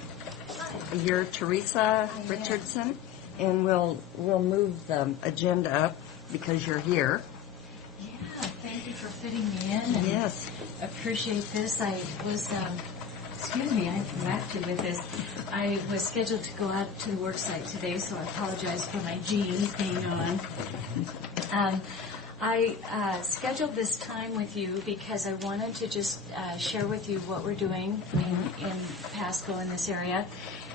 You're Teresa Richardson, and we'll move the agenda up because you're here. Yeah, thank you for fitting me in. And Yes. appreciate this. I was, excuse me, I whacked you with this. I was scheduled to go out to the work site today, so I apologize for my jeans being on. I scheduled this time with you because I wanted to just share with you what we're doing in Pasco in this area.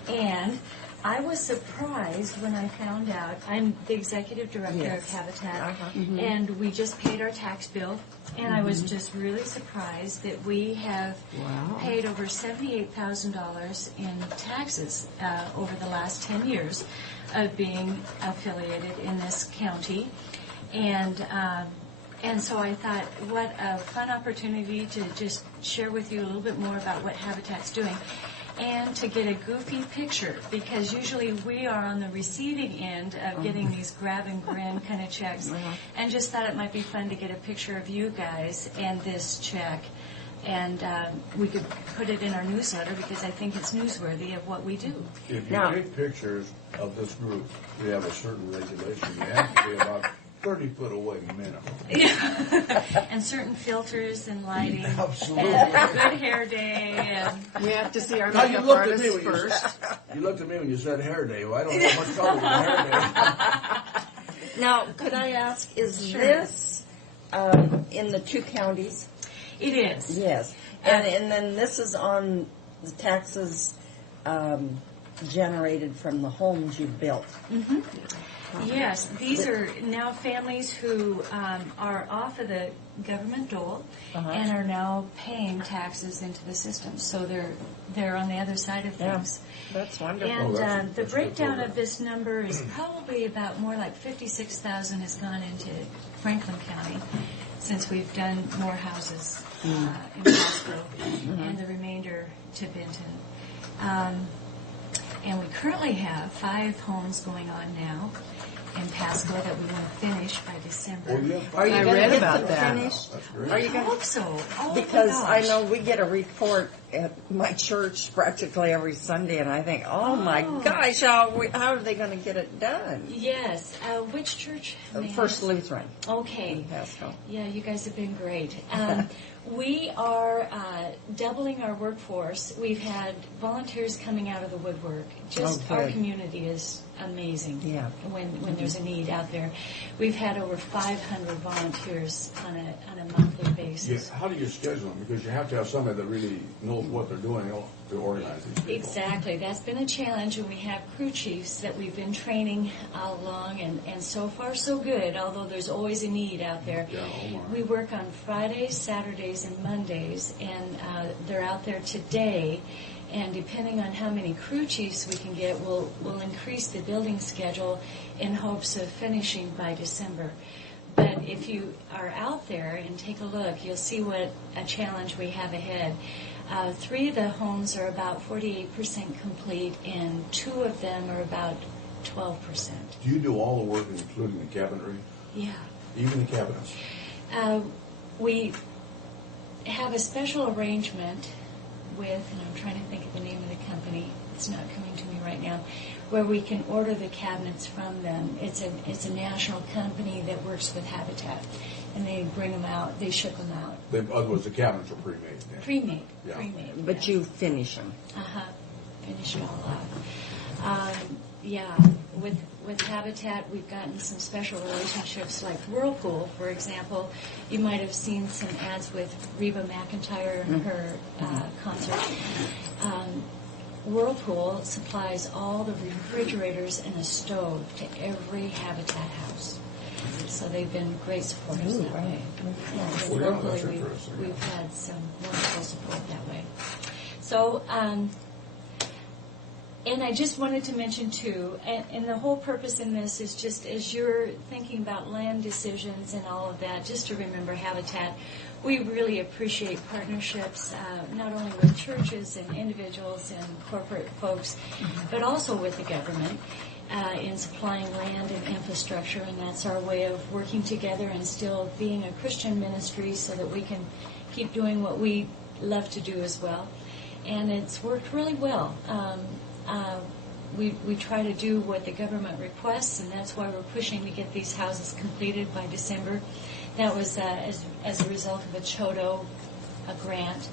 And I was surprised when I found out, I'm the executive director Yes. of Habitat, Uh-huh. and we just paid our tax bill, and I was just really surprised that we have paid over $78,000 in taxes over the last 10 years of being affiliated in this county. And so I thought, what a fun opportunity to just share with you a little bit more about what Habitat's doing. And to get a goofy picture, because usually we are on the receiving end of getting these grab and grin kind of checks, and just thought it might be fun to get a picture of you guys and this check, and we could put it in our newsletter because I think it's newsworthy of what we do. If you Now- take pictures of this group, we have a certain regulation. You have to be about 30 foot away minimum. And certain filters and lighting, Absolutely. and a good hair day, and We have to see our Now, you makeup looked at me artist when you first. said, you looked at me when you said hair day. Well, I don't have much trouble with hair day. Now, could I ask, is Sure. this in the two counties? it is. Yes. And then this is on the taxes generated from the homes you built. Yes, these are now families who are off of the government dole and are now paying taxes into the system. So they're on the other side of Yeah. things. That's wonderful. And that's the a good breakdown program. of this number is probably about more like 56,000 has gone into Franklin County since we've done more houses in Pasco, and the remainder to Benton. And we currently have 5 homes going on now in Pasco that we want to finish by December. Well, yeah, Are you I going to read get about them that. finished? That's great. Are you I going hope so. Oh, Because my I gosh. know we get a report at my church practically every Sunday, and I think, oh my gosh, how are they going to get it done? Yes. Which church? may I First ask? Lutheran Okay. in Pasco. Yeah, you guys have been great. We are doubling our workforce. We've had volunteers coming out of the woodwork. Just Oh, our good. community is amazing. Yeah. When there's a need out there, we've had over 500 volunteers on a monthly basis. Yeah, how do you schedule them? Because you have to have somebody that really knows what they're doing to organize these people. Exactly. That's been a challenge, and we have crew chiefs that we've been training all along, and so far so good, although there's always a need out there. Yeah, oh my. We work on Fridays, Saturdays, and Mondays, and they're out there today, and depending on how many crew chiefs we can get, we'll increase the building schedule in hopes of finishing by December. But if you are out there and take a look, you'll see what a challenge we have ahead. 3 of the homes are about 48% complete, and 2 of them are about 12%. Do you do all the work, including the cabinetry? Yeah. Even the cabinets? We have a special arrangement with, and I'm trying to think of the name of the company, it's not coming to me right now, where we can order the cabinets from them. It's a national company that works with Habitat, and they bring them out, they ship them out. In other words, the cabinets are pre-made. then. Pre-made, Yeah. pre-made. But yeah. you finish them. Finish it all up. Yeah, with Habitat, we've gotten some special relationships like Whirlpool, for example. You might have seen some ads with Reba McEntire and her concert. Whirlpool supplies all the refrigerators and a stove to every Habitat house. So they've been great supporters that way. Yes, Well, yeah, locally, that's interesting. we've had some wonderful support that way. So, and I just wanted to mention too, and the whole purpose in this is just as you're thinking about land decisions and all of that, just to remember Habitat. We really appreciate partnerships, not only with churches and individuals and corporate folks, but also with the government in supplying land and infrastructure, and that's our way of working together and still being a Christian ministry so that we can keep doing what we love to do as well. And it's worked really well. We try to do what the government requests, and that's why we're pushing to get these houses completed by December. That was as a result of a CHODO grant.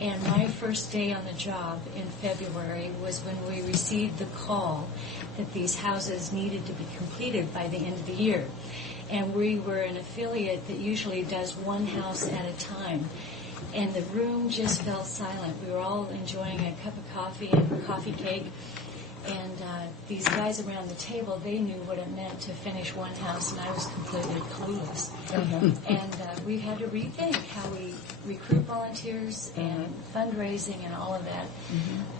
And my first day on the job in February was when we received the call that these houses needed to be completed by the end of the year. And we were an affiliate that usually does one house at a time. And the room just fell silent. We were all enjoying a cup of coffee and coffee cake. And these guys around the table, they knew what it meant to finish one house, and I was completely clueless. And we had to rethink how we recruit volunteers and fundraising and all of that.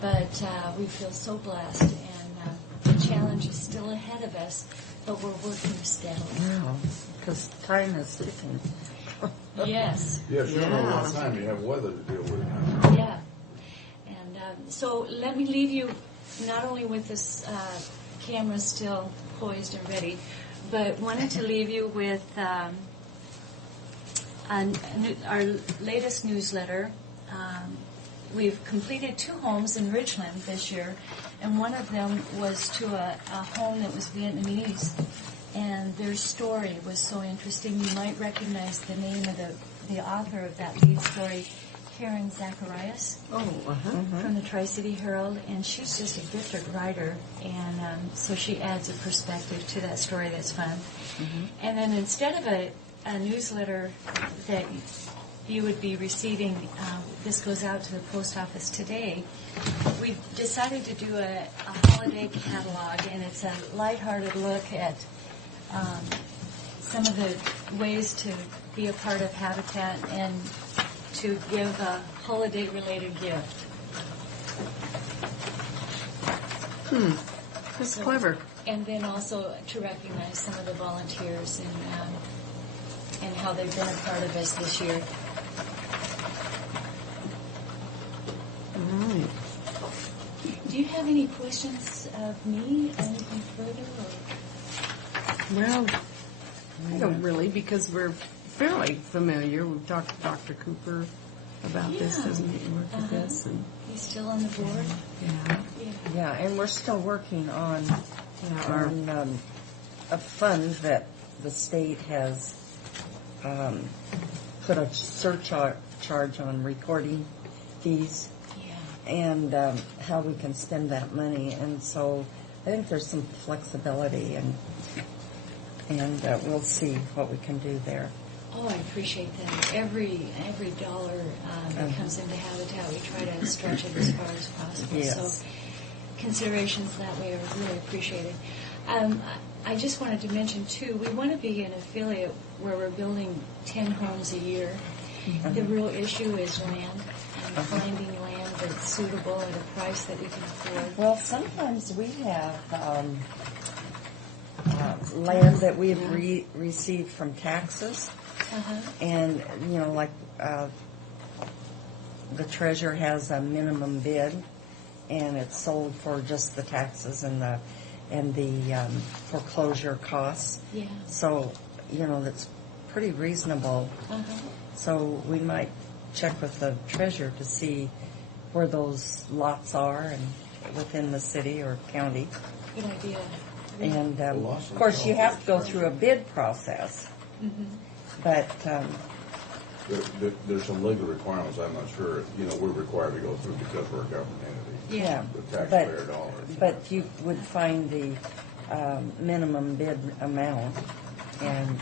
But we feel so blessed, and the challenge is still ahead of us, but we're working steadily. Yeah, because time is ticking. Yes. Yes, you don't have a lot of time, you have weather to deal with now. Yeah. And so let me leave you not only with this camera still poised and ready, but wanted to leave you with our latest newsletter. We've completed 2 homes in Richland this year, and one of them was to a home that was Vietnamese, and their story was so interesting. You might recognize the name of the author of that lead story, Karen Zacharias, from the Tri-City Herald, and she's just a gifted writer, and so she adds a perspective to that story that's fun. And then instead of a newsletter that you would be receiving, this goes out to the post office today, we decided to do a holiday catalog, and it's a lighthearted look at some of the ways to be a part of Habitat and to give a holiday-related gift. That's clever. And then also to recognize some of the volunteers and how they've been a part of us this year. All right. Do you have any questions of me? Anything further? Well, I don't really, because we're fairly familiar. We've talked to Dr. Cooper about this, hasn't he? Worked with this, and He's still on the board? yeah. Yeah, and we're still working on a fund that the state has put a surcharge on recording fees Yeah. and how we can spend that money. And so I think there's some flexibility, and we'll see what we can do there. Oh, I appreciate that. Every dollar that comes into Habitat, we try to stretch it as far as possible. Yes. So considerations that way are really appreciated. I just wanted to mention, too, we want to be an affiliate where we're building 10 homes a year. The real issue is land, and finding land that's suitable at a price that we can afford. Well, sometimes we have land that we've received from taxes. And, like the treasurer has a minimum bid, and it's sold for just the taxes and the foreclosure costs. Yeah. So, that's pretty reasonable. So we might check with the treasurer to see where those lots are and within the city or county. Good idea. And, of course, you have to go through a bid process. But There's some legal requirements, I'm not sure, we're required to go through because we're a government entity. yeah, The taxpayer dollars. but you would find the minimum bid amount, and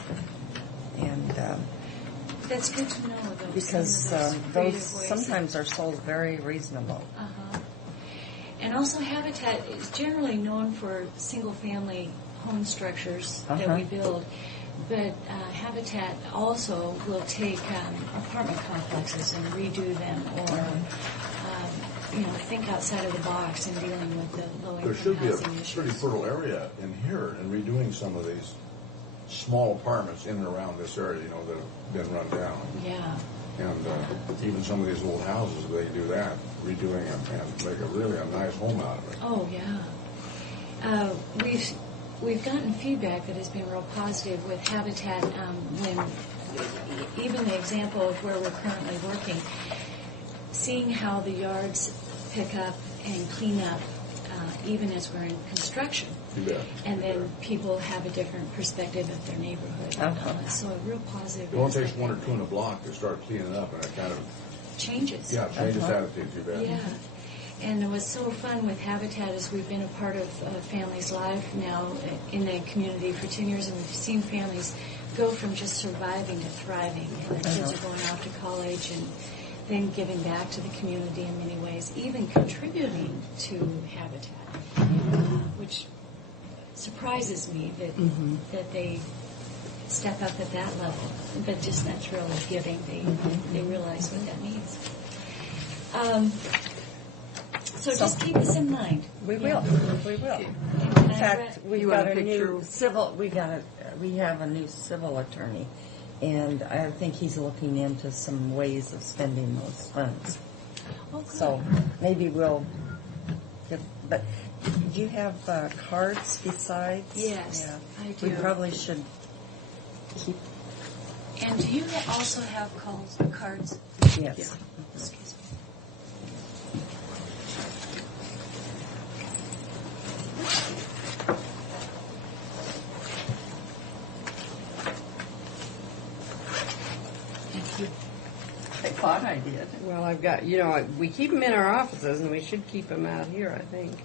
That's good to know, though. because some of those creative ways. sometimes are sold very reasonable. Uh-huh. And also Habitat is generally known for single-family home structures that Uh-huh. we build, but Habitat also will take apartment complexes and redo them, or think outside of the box in dealing with the There low-income should be a housing issues. pretty fertile area in here in redoing some of these small apartments in and around this area, that have been run down. Yeah. And even some of these old houses, they do that, redoing them and make a nice home out of it. Oh, yeah. We've gotten feedback that has been real positive with Habitat when, even the example of where we're currently working, seeing how the yards pick up and clean up even as we're in construction. You bet. And then people have a different perspective of their neighborhood. Uh-huh. So a real positive. It only takes aspect one or two in a block to start cleaning up, and it kind of, changes. changes attitudes, you bet. Yeah. And what's so fun with Habitat is we've been a part of a family's life now in the community for 10 years, and we've seen families go from just surviving to thriving, and their kids are going off to college and then giving back to the community in many ways, even contributing to Habitat, which surprises me that they step up at that level. But just that's really giving. They realize what that means. So just keep this in mind. We Yeah. will. We will. And In fact, we've You want got a a new picture? civil. We have a new civil attorney, and I think he's looking into some ways of spending those funds. Oh, good. So maybe we'll. But do you have cards besides? Yes, Yeah. I do. We probably should keep. And do you also have cards? Yes. Excuse me. Thank you. I thought I did. Well, I've got, we keep them in our offices, and we should keep them out here, I think.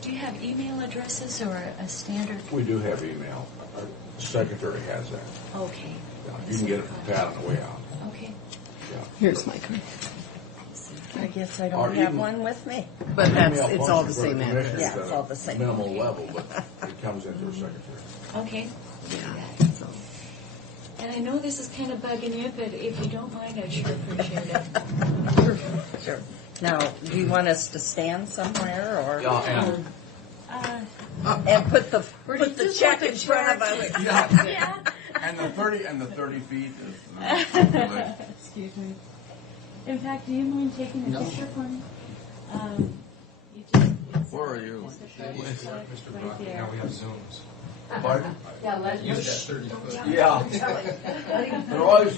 Do you have email addresses or a standard? We do have email. Our secretary has that. Okay. Yeah, you can get it from Pat on the way out. Okay. Yeah. Here's my card. I guess I Or don't have even- one with me. But Email it's all the function for same commissioners address. Yeah, it's at all the same. Minimal level, but it comes into her secretary. Okay. Yeah. So, And I know this is kind of bugging you, but if you don't mind, I'd sure appreciate it. Sure. Now, do you want us to stand somewhere or and and put the you just check want in the front of check? us? Yeah. and the 30 feet is. Excuse me. In fact, do you mind taking a picture for me? Where are you? Right there. We have Zooms. Pardon? Use that 30 foot. Yeah. There are always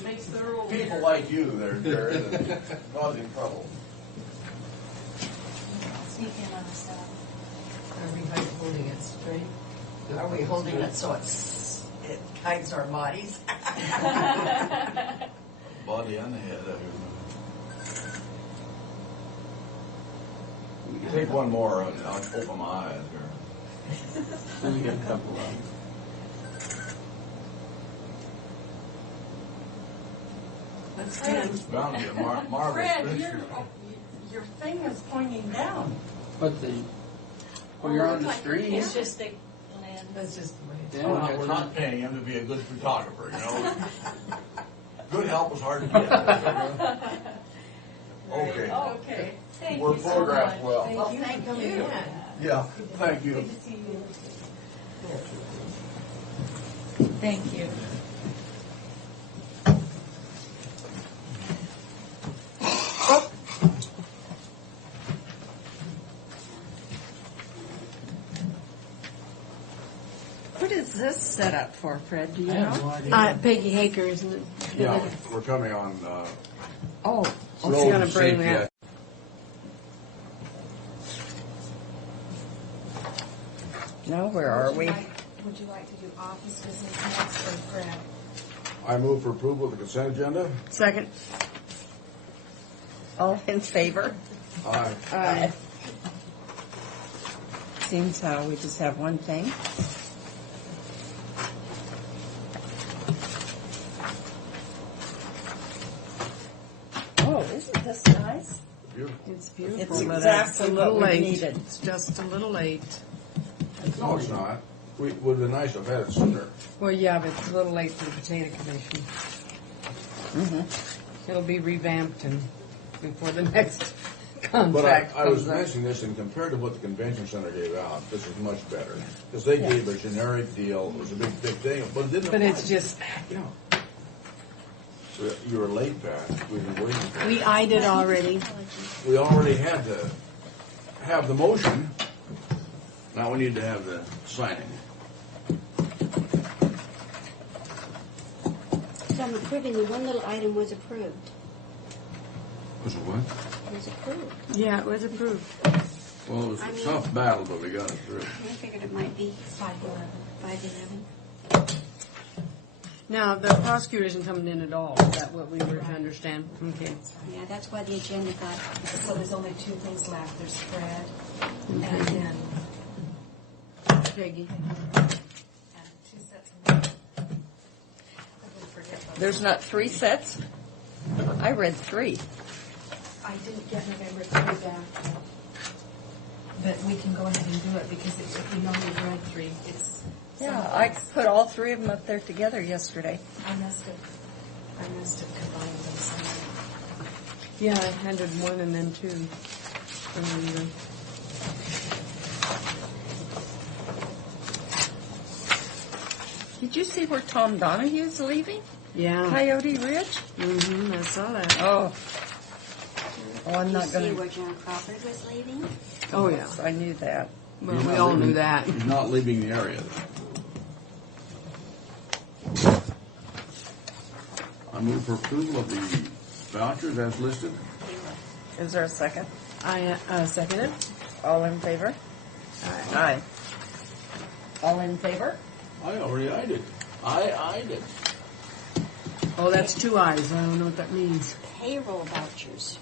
people like you that are causing trouble. Sneak in on this. Are we holding it straight? Are we holding it so it hides our bodies? Body and the head. Take one more and I'll open my eyes here. Then you get a couple of them. Fred, Bound to be a marvelous Fred, picture. your thing is pointing down. But well, you're on the screen. It's just the lens. That's just the way. Yeah, It's we're not paying him to be a good photographer, Good help is hard to get. Okay. Okay. Thank We're you so photographed much. well. Well, thank you. Yeah, thank you. Thank you. What is this set up for, Fred? Do you I have no know? idea. Peggy Haker, isn't it? Yeah, we're coming on, Oh, she's road gonna and bring safety. that. now where are we? Would you like to do office business next or grant? I move for approval of the consent agenda. Second. All in favor? Aye. Aye. seems how we just have one thing. Oh, isn't this nice? Beautiful. It's beautiful. It's but exactly a little what we late. needed. It's just a little late. No, it's not. Would have been nice to have had it sooner. Well, yeah, but it's a little late for the Potato Commission. It'll be revamped and before the next But contract I was comes up. mentioning this, and compared to what the convention center gave out, this is much better. Because they gave a generic deal, it was a big thing, but it didn't But apply. it's just, Yeah. You were late, Pat. We've been waiting for we it. eyed it already. We already had to have the motion. Now we need to have the signing. So I'm approving you. One little item was approved. Was it what? It was approved. Yeah, it was approved. Well, it was I a mean- tough battle, but we got it through. I figured it might be 511. 511. Now, the prosecutor isn't coming in at all. Is that what we were to understand? Okay. Yeah, that's why the agenda got. So there's only two things left. There's Fred and then Peggy. two sets of minutes. I didn't forget those. There's not 3 sets? I read 3. I didn't get November 3 back. But we can go ahead and do it because it's, if you only read 3, it's. Yeah, I put all 3 of them up there together yesterday. I must have combined them somewhere. Yeah, I handed 1 and then 2. from you. Did you see where Tom Donahue's leaving? Yeah. Coyote Ridge? Mm-hmm, I saw that. Oh. Oh, I'm Did not you going see to. where John Crawford was leaving? Oh, yeah. Yes, I knew that. Well, He's we not all leaving- knew that. He's not leaving the area. I move for approval of the vouchers as listed. Is there a second? I second it. All in favor? Aye. All in favor? I already eyed it. I eyed it. Oh, that's 2 eyes. I don't know what that means. Payroll vouchers.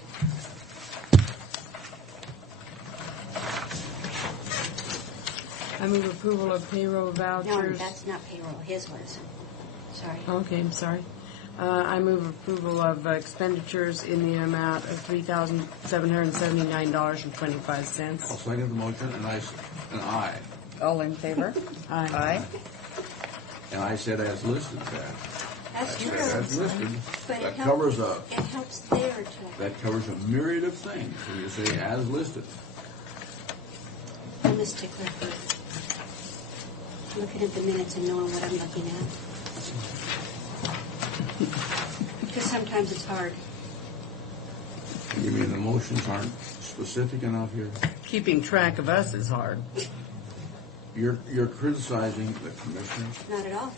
I move approval of payroll No, vouchers. that's not payroll. His was. Sorry. Okay, I'm sorry. I move approval of expenditures in the amount of $3,779.25. I'll second the motion, and I. All in favor? Aye. Aye. And I said as listed, Pat. That's I true. said as listed. But That it covers helps. a, It helps there to. that covers a myriad of things. When you say as listed. I'm a stickler for looking at the minutes and knowing what I'm looking at. Because sometimes it's hard. You mean the motions aren't specific enough here? Keeping track of us is hard. You're criticizing the commissioners? Not at all.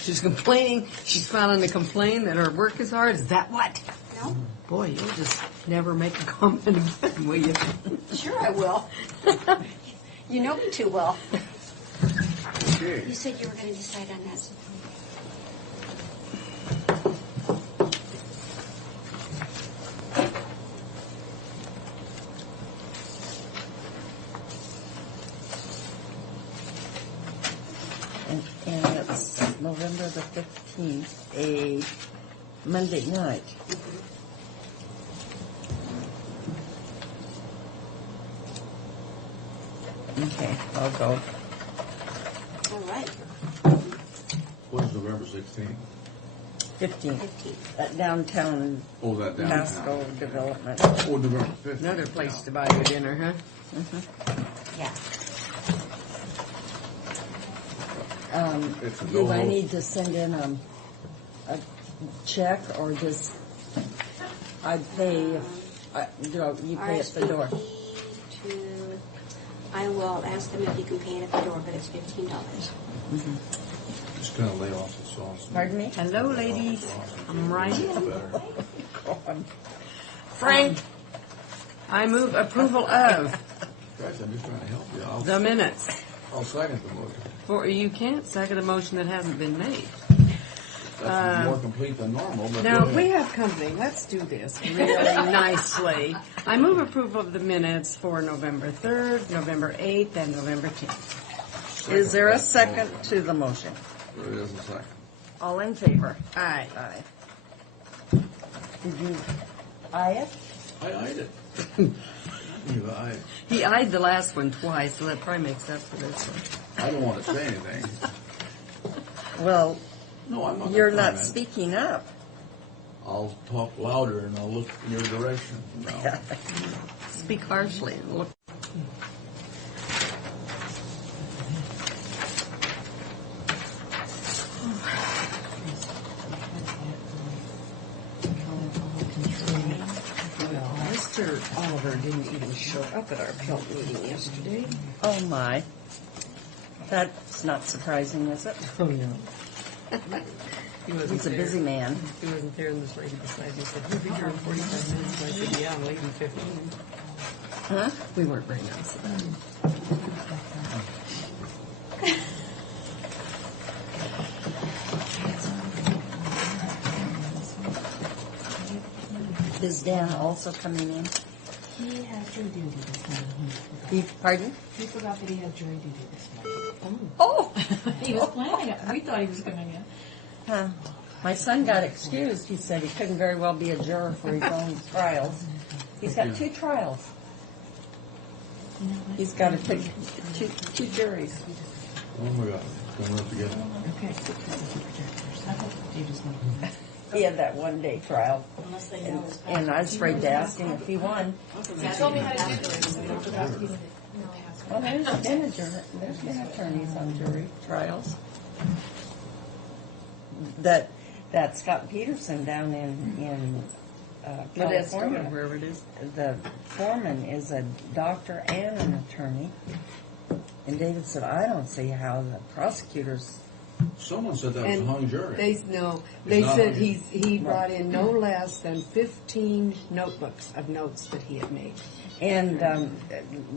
She's complaining. She's filing to complain that her work is hard. Is that what? No? Boy, you'll just never make a comment again, will you? Sure I will. You know me too well. Okay. You said you were going to decide on that. And it's November the 15th, a Monday night. Okay, I'll go. All right. What is November 16th? 15th, 15. at downtown Oh, that downtown. Pasco Development. Oh, November 15th. Another place to buy your dinner, huh? Yeah. It's a Do I no-ho. need to send in a check or just, I pay, if you pay at the door? I will ask them if you can pay it at the door, but it's $15. Just kind of lay off the sauce. Pardon me? Hello, ladies. I'm right here. Better. God. Frank, I move approval of Guys, I'm just trying to help you. the minutes. I'll second the motion. For you can't second a motion that hasn't been made. That's more complete than normal, but Now, go ahead. we have company. Let's do this really nicely. I move approval of the minutes for November 3rd, November 8th, and November 10th. Is there a second to the motion? There is a second. All in favor? Aye. Aye. Did you aye it? I eyed it. You eyed. He eyed the last one twice, so that probably makes up for this one. I don't want to say anything. Well, No, I'm not. you're gonna not comment. speaking up. I'll talk louder and I'll look in your direction. No. Speak harshly. Look. Well, Mr. Oliver didn't even show up at our PELT meeting yesterday. Oh, my. That's not surprising, is it? Oh, no. He wasn't He's a there. busy man. He wasn't there, and this lady beside me said, "He'll be here in 45 minutes." And I said, "Yeah, I'm leaving 15." Huh? We weren't very nice about it. Is Dan also coming in? He has jury duty this morning. Pardon? He forgot that he had jury duty this morning. Oh! He was planning it. We thought he was coming in. Huh. My son got excused. He said he couldn't very well be a juror for his own trials. He's got 2 trials. He's got to pick two juries. Oh my God. Going up together. Okay. You just want to... He had that 1-day trial, and I was afraid to ask him if he won. Told me how to do it. Well, there's been attorneys on jury trials. That Scott Peterson down in California, wherever it is. the foreman is a doctor and an attorney. And David said, I don't see how the prosecutors. Someone said that was a hung jury. They It's not said hung. he brought in no less than 15 notebooks of notes that he had made. And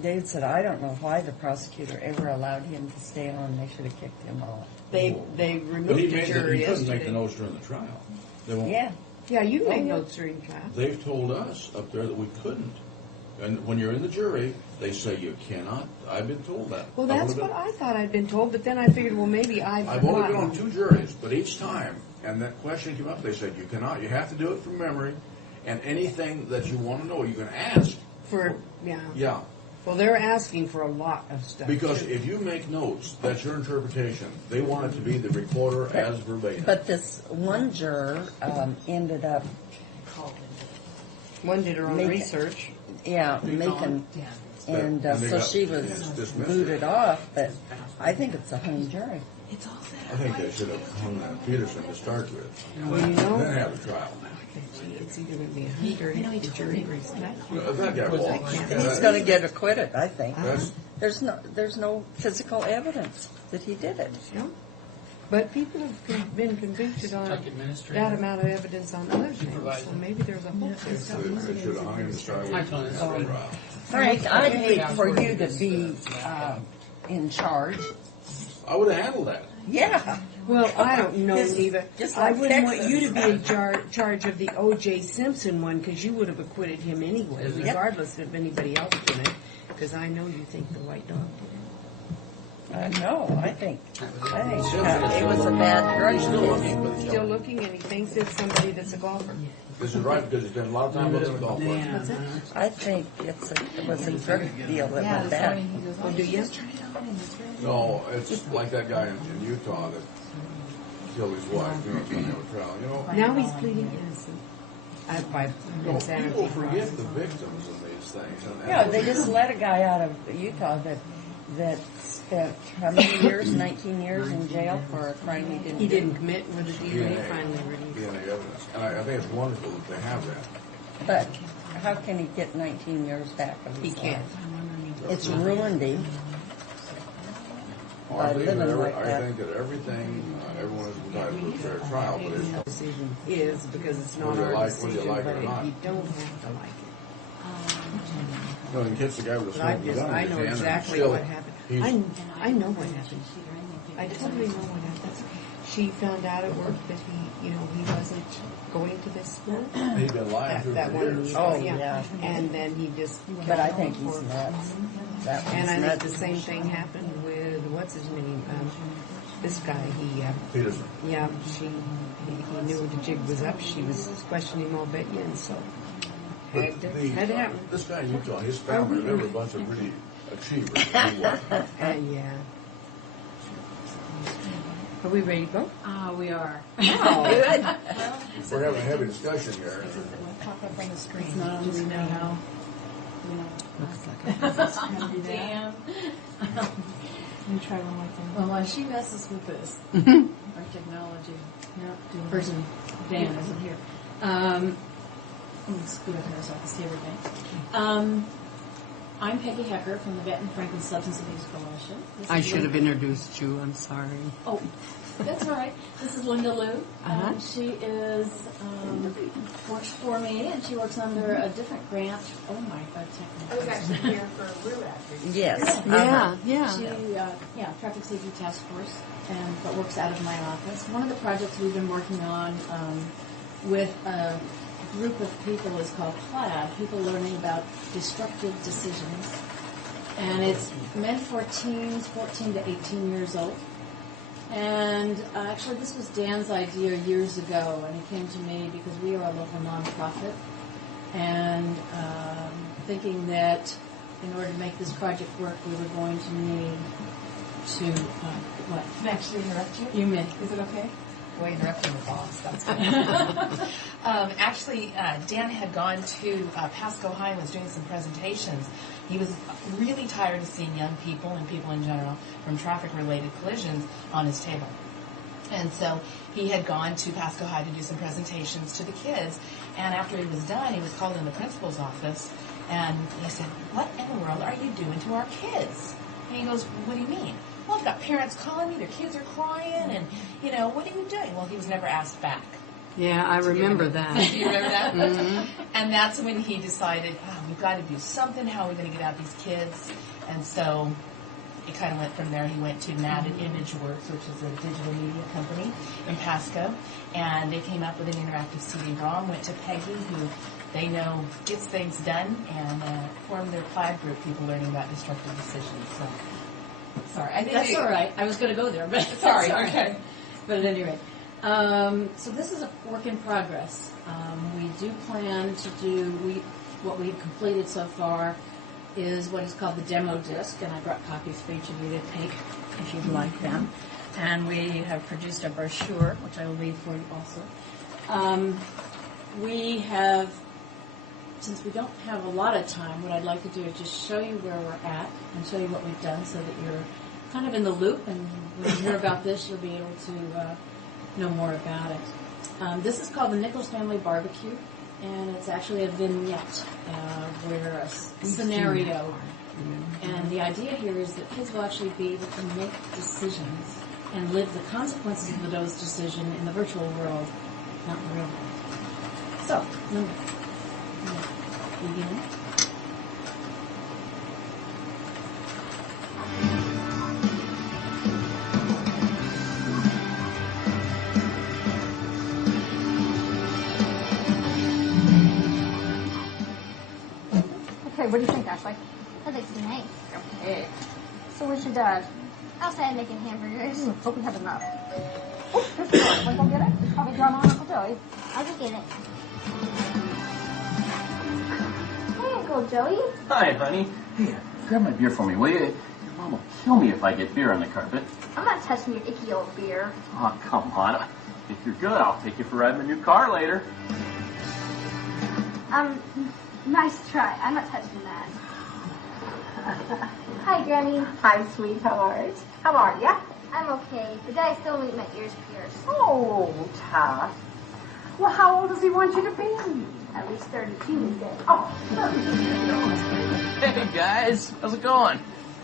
David said, I don't know why the prosecutor ever allowed him to stay on. They should have kicked him off. They But removed he the made jury he couldn't make yesterday. the notes during the trial. They won't. Yeah. Yeah, you make yeah. notes during trial. They've told us up there that we couldn't. And when you're in the jury, they say you cannot. I've been told that. Well, I've that's only what been- I thought I'd been told, but then I figured, well, maybe I've I've only been forgotten. on 2 juries, but each time, and that question came up, they said you cannot. You have to do it from memory, and anything that you want to know, you can ask. Yeah. Yeah, Well, they're asking for a lot of stuff. because if you make notes, that's your interpretation. They want it to be the reporter as verbatim. But this one juror ended up, One did her own Make it. research. making, and And they so got she was dismissed. booted off. But I think it's a hung jury. It's all set I think they should have hung Peterson to start with. Well, you know, Then have a trial. it's either going to be a hung jury or jury. If that guy walks, He's going to get acquitted, I think. that's, There's no physical evidence that he did it. Yeah. But people have been convicted on Like administrative. that amount of evidence on other things, so maybe there's a hope there. they should have hung him to start My with. phone is Trial. Frank, I'd hate for you to be in charge. I would have handled that. Yeah. Well, I don't know, Just- Eva. just I like wouldn't want Texas. you to be in charge of the O.J. Simpson one, because you would have acquitted him anyway, Yep. regardless if anybody else did it, because I know you think the white dog did No, I think it was a bad drug He's still case. looking, but it. he's Still looking, and he thinks it's somebody that's a golfer. This is right, because he's spent a lot of time looking at the golf course. Yeah. I think it was a drug deal that went bad. Oh, do you? No, it's like that guy in Utah that killed his wife, it's going to have a trial, you know? Now he's pleading innocent. By No, insanity. people forget the victims of these things. And Yeah, they just let a guy out of Utah that spent how many years, 19 years in jail for a crime he didn't He do. didn't commit with the DNA finally released. DNA evidence. And I think it's wonderful that they have that. But how can he get 19 years back of He his can't. life? It's ruined him. I By think that living like I that. think that everything, everyone is entitled to a fair trial, but it's, Decision is, because it's not Whether you our like- whether you decision, like it but or if not. you don't have to like it. no, he hits the guy with a But I smoking just, gun I in his know hand. and exactly still, what happened. he's- I know what happened. I totally know what happened. she found out at work that he wasn't going to this school. He's been lying through That the one years. year. Oh, yeah. And then he just. But I think he's nuts. That And I one's think the nuts. same thing happened with, what's his name? This guy, Peterson. yeah, he knew the jig was up. She was questioning him all bet you, and so But had to happen. this guy in Utah, his family, they were a bunch of really achievers. He wasn't. Yeah. Are we ready to go? We are. Oh, good. We're having a heavy discussion here. Pop up on the screen. It's not on the screen now. Damn. Let me try one more thing. Well, while she messes with this, our technology person, Dan, isn't here. Let's scoot up here so I can see everything. I'm Peggy Hecker from the Benton Franklin Substance Abuse Coalition. This I is should have Linda- introduced you, I'm sorry. Oh, that's all right. This is Linda Liu. Uh-huh. She is works for me, and she works under a different grant. Oh my God! I was actually here for Lou after. Yes. She, Traffic Safety Task Force, but works out of my office. One of the projects we've been working on with a group of people is called PLAD, People Learning About Destructive Decisions. And it's meant for teens 14 to 18 years old. And actually this was Dan's idea years ago, and it came to me because we are a local nonprofit. And thinking that in order to make this project work, we were going to need to, what? Can I actually interrupt you? You may. Is it okay? Well, interrupting the boss, that's fine. Actually, Dan had gone to Pasco High and was doing some presentations. He was really tired of seeing young people and people in general from traffic-related collisions on his table. And so he had gone to Pasco High to do some presentations to the kids. And after he was done, he was called in the principal's office, and he said, "What in the world are you doing to our kids?" And he goes, "What do you mean?" "Well, I've got parents calling me, their kids are crying, and, what are you doing?" Well, he was never asked back. Yeah, I remember that. Do you remember that? Mhm. And that's when he decided, we've got to do something. How are we going to get out these kids? And so it kind of went from there. He went to Matted Imageworks, which is a digital media company in Pasco, and they came up with an interactive CD-ROM. Went to Peggy, who they know gets things done, and formed their PLAD group, People Learning About Destructive Decisions. So, sorry. I think That's all right. I was going to go there, but Sorry, that's all right. okay. But at any rate, so this is a work in progress. We do plan to do what we've completed so far is what is called the demo disc, and I brought copies for each of you to take if you'd like them. And we have produced a brochure, which I will read for you also. We have, since we don't have a lot of time, what I'd like to do is just show you where we're at and show you what we've done so that you're kind of in the loop, and when you hear about this, you'll be able to know more about it. This is called the Nichols Family Barbecue, and it's actually a vignette where a scenario, and the idea here is that kids will actually be able to make decisions and live the consequences of those decisions in the virtual world, not in the real world. So, begin. Okay, what do you think, Ashley? That looks nice. Okay. So we should, Outside making hamburgers. hope we have enough. Oh, there's the door. Want to go get it? There's probably drama on Uncle Joey. I'll go get it. Hey, Uncle Joey. Hi, honey. Hey, grab my beer for me, will you? Your mom will kill me if I get beer on the carpet. I'm not touching your icky old beer. Oh, come on. If you're good, I'll take you for a ride in my new car later. Nice try. I'm not touching that. Hi, Granny. Hi, sweetheart. How are ya? I'm okay, but Daddy still leave my ears pierced. Oh, tough. Well, how old does he want you to be? At least 32, he said. Oh, Hey, guys. How's it going?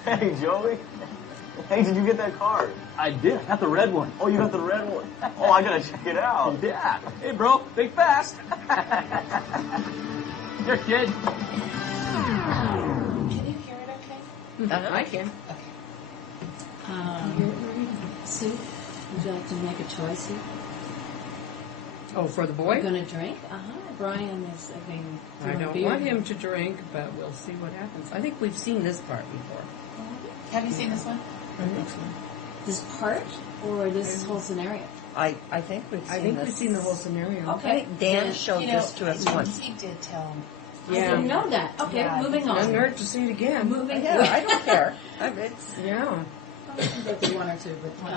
Hey, Joey. Hey, did you get that card? I did. I got the red one. Oh, you got the red one? Oh, I gotta check it out. Yeah. Hey, bro. Think fast. Here, kid. Can you hear it okay? I can. Sue, Would you like to make a choice here? Oh, for the You're boy? going to drink? Brian is, I mean, I don't want him to drink, but we'll see what happens. I think we've seen this part before. Have you seen this one? I think so. This part or this whole scenario? I think we've seen I think this. we've seen the whole scenario. I think Dan showed this to us once. He did tell him. I didn't know that. Okay, Yeah. moving on. Doesn't hurt to see it again. Moving Yeah, I don't care. It's, Yeah. Go through one or two, but go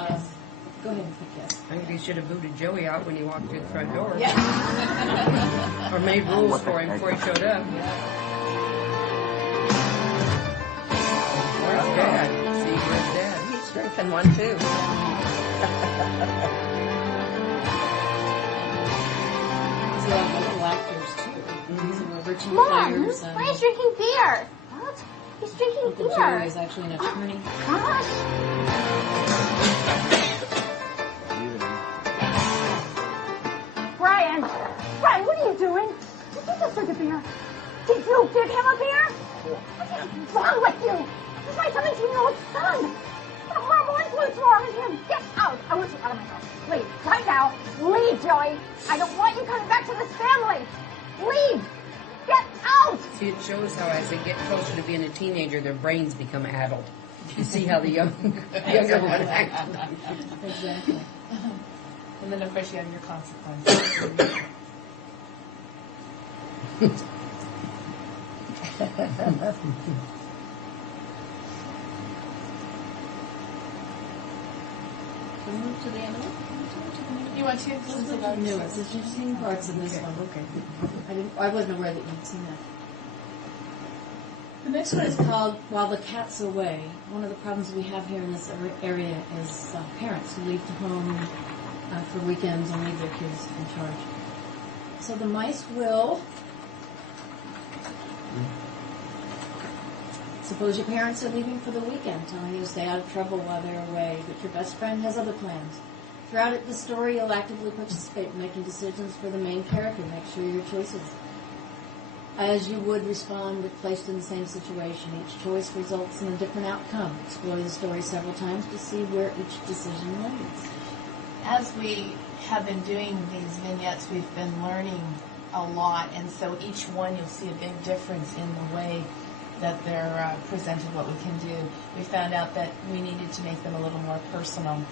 ahead and pick yes. I think he should have booted Joey out when he walked through the front door. Yeah. Or made rules for him before he showed up. Where's Dad? See, where's Dad? he's drinking one too. These are like local actors too. These are Richard Mom, players. Brian's drinking beer. What? He's drinking Uncle beer. Jerry is actually an attorney. Gosh. Brian, what are you doing? Did you just drink a beer? Did you give him a beer? What's wrong with you? He's my 17-year-old son. What a horrible influence you are on him. Get out. I want you out of my house. Leave. Right now. Leave, Joey. I don't want you coming back to this family. Leave. Get out. See, it shows how as they get closer to being a teenager, their brains become addled. You see how the younger one acted. Exactly. And then, of course, you have your consequences. Can we move to the end of it? You want to? Let's go to the newest. Did you see parts of this one? Okay. I wasn't aware that you'd seen that. The next one is called While the Cat's Away. One of the problems we have here in this area is parents who leave the home for weekends and leave their kids in charge. So the mice will... Suppose your parents are leaving for the weekend, telling you to stay out of trouble while they're away, but your best friend has other plans. Throughout the story, you'll actively participate in making decisions for the main character. Make sure your choices, as you would respond if placed in the same situation. Each choice results in a different outcome. Explore the story several times to see where each decision leads. As we have been doing these vignettes, we've been learning a lot, and so each one you'll see a big difference in the way that they're presented, what we can do. We found out that we needed to make them a little more personal.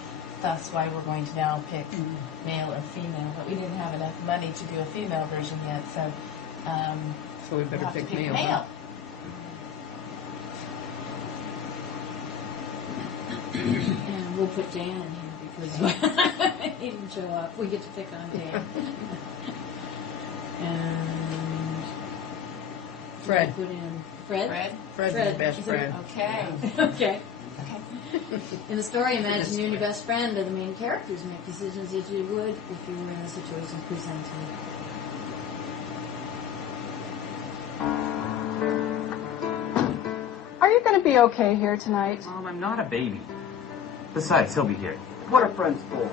That's why we're going to now pick male or female, but we didn't have enough money to do a female version yet, so we better we'll have pick to pick male. male. And we'll put Dan in here because he didn't show up. We get to pick on Dan. And Fred. Put in Fred. Fred's his best Is it- friend. Okay. Okay. In the story, imagine you and your best friend are the main characters. Make decisions as you would if you were in the situation presented. Are you going to be okay here tonight? Mom, I'm not a baby. Besides, he'll be here. What are friends for?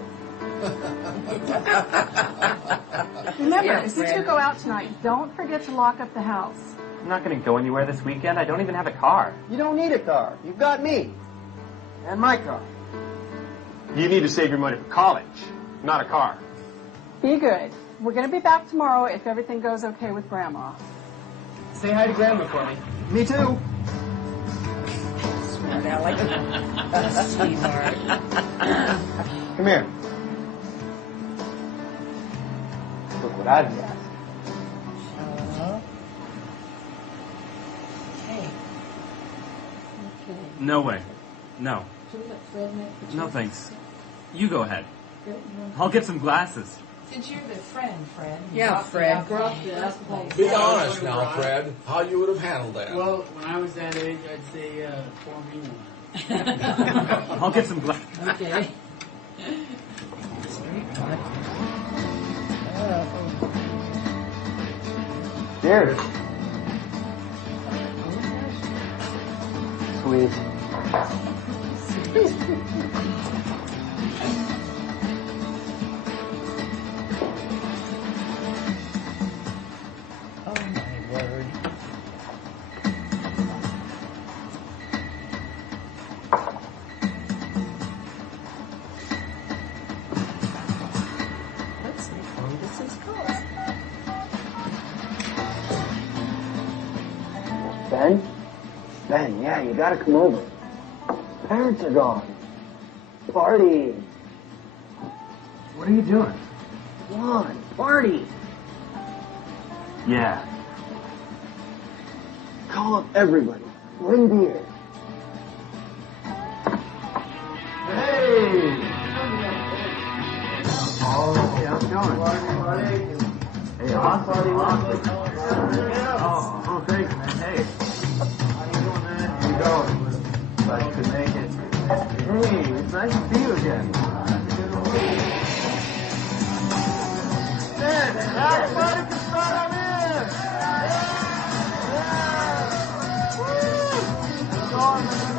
Remember, Yeah, if you Fred. two go out tonight, don't forget to lock up the house. I'm not going to go anywhere this weekend. I don't even have a car. You don't need a car. You've got me. And my car. You need to save your money for college, not a car. Be good. We're going to be back tomorrow if everything goes okay with Grandma. Say hi to Grandma for me. Me too. Smart Alec. Sweetheart. Come here. Look what I've got. Okay. Okay. No way. No. Should we let Fred make the choice? No thanks. You go ahead. Fred, you want- I'll get some glasses. Since you're the friend, Fred. you Yeah, brought the Fred. alcohol Brought the in first alcohol. place. Be honest now, Fred, how you would have handled that. Well, when I was that age, I'd say, pour me one. I'll get some glasses. Okay. Cheers. Sweet. Oh my word. Ben? Ben, yeah, you gotta come over. Parents are gone. Party. What are you doing? Come on, party. Yeah. Call up everybody. Bring beer. Hey! Oh, hey, how's it going? Hey, awesome. Oh, thanks, man. Hey. How you doing, man? How you going? Glad you could make it. Hey, it's nice to see you again. Man, everybody can start on in! Yeah! Woo! It's on, man.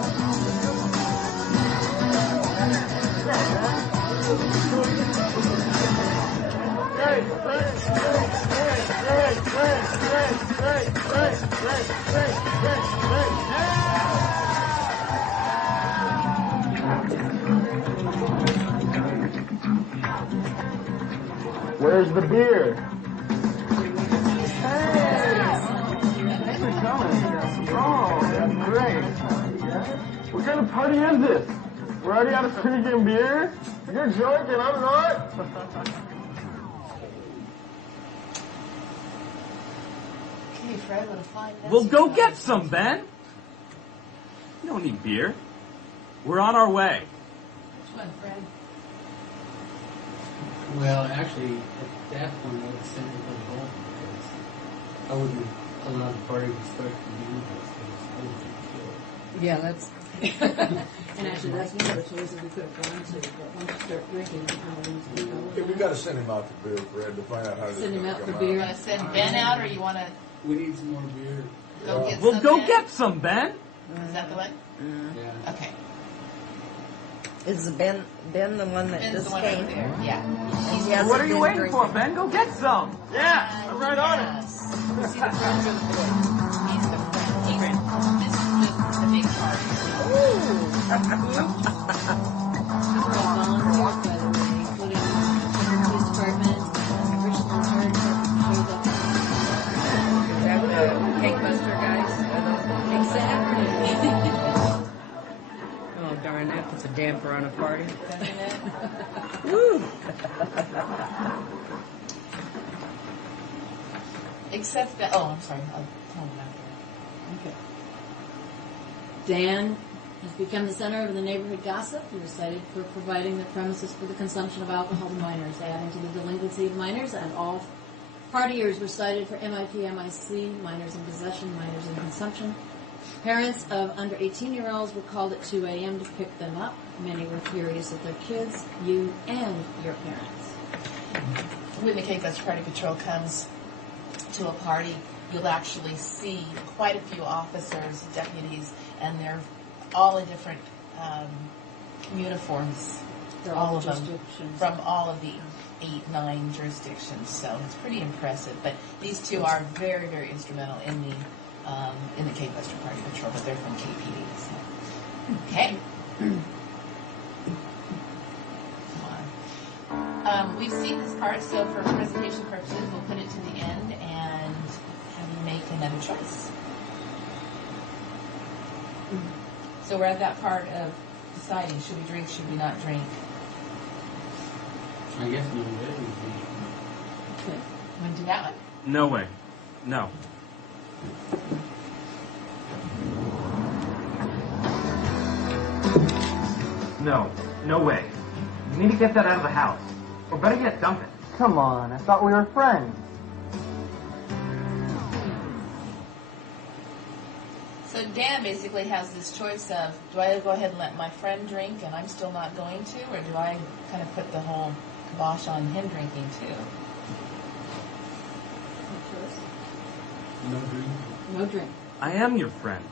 Where's the beer? Thanks for coming. Oh, that's great. What kind of party is this? We're already out of freaking beer? You're joking, I'm not. Okay, Fred, what a fine mess. Well, you go got. get some, Ben. You don't need beer. We're on our way. Which one, Fred? Well, actually, at that point, I would send everybody home because I wouldn't allow the party to start to begin with because I would get killed. Yeah, that's. And actually, that's one of the choices we could have gone to. But once you start drinking, Yeah, we got to send him out for beer, Fred, to find out how this is Send him gonna out come for beer. You want to send Ben out, or you want to We need some more beer. go get Well, some? go Ben? get some, Ben. Is that the one? Yeah. Okay. Is Ben the one that Ben's just the one came? right there. Yeah. He hasn't What are you been waiting drinking. for, Ben? Go get some. Yeah, I'm right on it. Yes. You see the front or the boy? He's the friend. This is the big party. We're all volunteers, by the way, including the police department, Richland Church, shows up. Is that the cake buster guys? Exactly. Oh, darn, that puts a damper on a party. Doesn't it? Woo! Except that, oh, I'm sorry. I'll tell him after. Okay. Dan has become the center of the neighborhood gossip. He was cited for providing the premises for the consumption of alcohol to minors, adding to the delinquency of minors, and all partiers were cited for MIP, MIC, minors in possession, minors in consumption. Parents of under 18-year-olds were called at 2 a.m. to pick them up. Many were furious at their kids, you, and your parents. When the Cape Coast Party Patrol comes to a party, you'll actually see quite a few officers, deputies, and they're all in different uniforms. They're all all of them, jurisdictions. from all of the 8-9 jurisdictions. So it's pretty impressive. But these two are very, very instrumental in the Cape Western Party Patrol. But they're from KPD. So. Okay. We've seen this part, so for presentation purposes, we'll put it to the end and have you make another choice. So we're at that part of deciding, should we drink, should we not drink? I guess no way would be. Okay. Want to do that one? No way. No. No. No way. You need to get that out of the house. Or better yet, dump it. Come on, I thought we were friends. So Dan basically has this choice of, do I go ahead and let my friend drink and I'm still not going to, or do I kind of put the whole kibosh on him drinking too? No drink. No drink. I am your friend.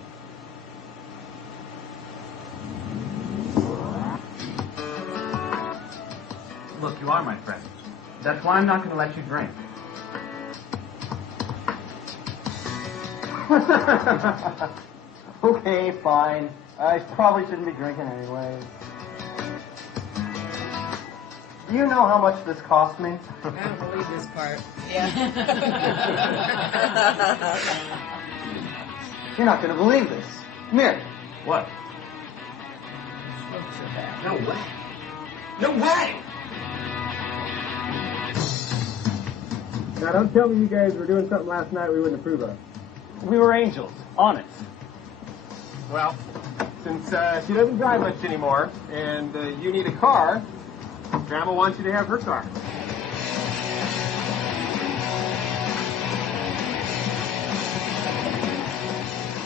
Look, you are my friend. That's why I'm not going to let you drink. Okay, fine. I probably shouldn't be drinking anyway. Do you know how much this cost me? I don't believe this part. Yeah. You're not going to believe this. Come here. What? No way. No way! Now, don't tell me you guys were doing something last night we wouldn't approve of. We were angels. Honest. Well, since she doesn't drive much anymore, and you need a car, Grandma wants you to have her car.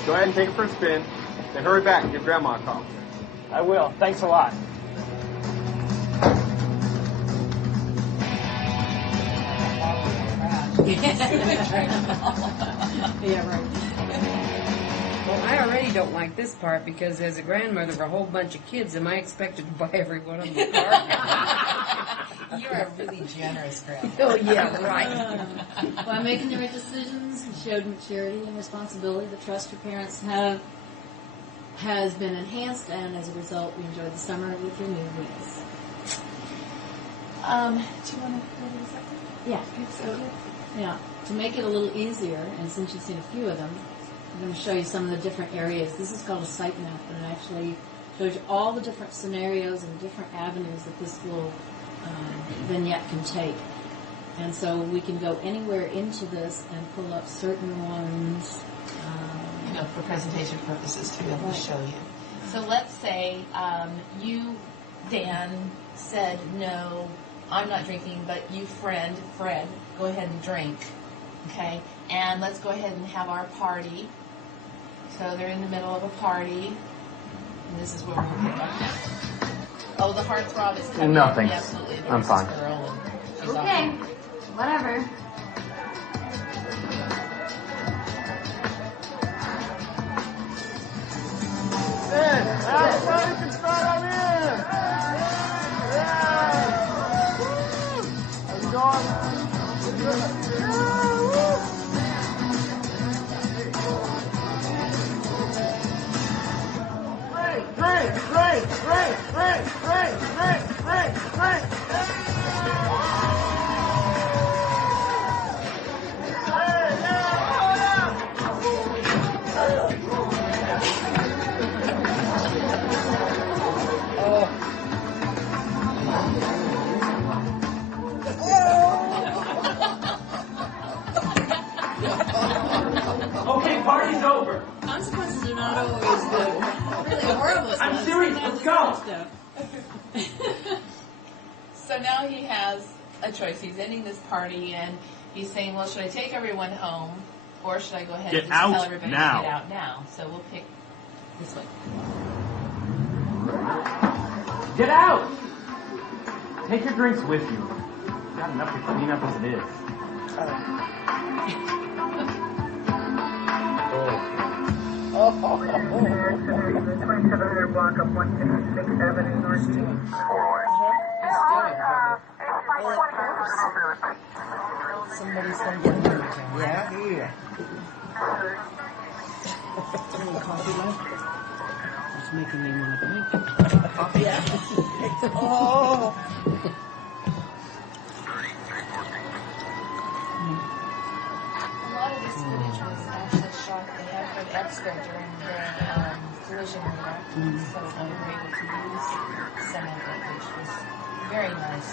Go ahead and take it for a spin, and hurry back and give Grandma a call. I will. Thanks a lot. Yeah, right. Well, I already don't like this part because as a grandmother of a whole bunch of kids, am I expected to buy every one of them a car? You're a really generous grandma. Oh, yeah, right. By making the right decisions and showed maturity and responsibility, the trust your parents have has been enhanced, and as a result, we enjoyed the summer with your new niece. Do you want to go to the second? Yeah. Yeah. To make it a little easier, and since you've seen a few of them, I'm going to show you some of the different areas. This is called a site map, and it actually shows you all the different scenarios and different avenues that this little vignette can take. And so we can go anywhere into this and pull up certain ones. For presentation purposes to be able to show you. So let's say you, Dan, said, no, I'm not drinking, but you, Fred, go ahead and drink. Okay? And let's go ahead and have our party. So they're in the middle of a party. And this is where we'll pick up now. Oh, the heartthrob is coming. No, thanks. He absolutely adores I'm fine. this girl, and she's Okay, awesome. whatever. Everybody can start on in! Yeah! How's it going? Okay, party's over. Consequences are not always really horrible. I'm serious. Let's go. So now he has a choice. He's ending this party, and he's saying, well, should I take everyone home, or should I go ahead Get and just out tell everybody now. to get out now? So we'll pick this one. Get out! Take your drinks with you. You've got enough to clean up as it is. Block of 156th Avenue Northeast. Somebody's going to get hurt. Yeah. Any coffee left? Just making me want to drink. Coffee? Yeah. Oh. A lot of this footage was actually shot. They had for the extra during the collision era, so they were able to use some of it, which was very nice.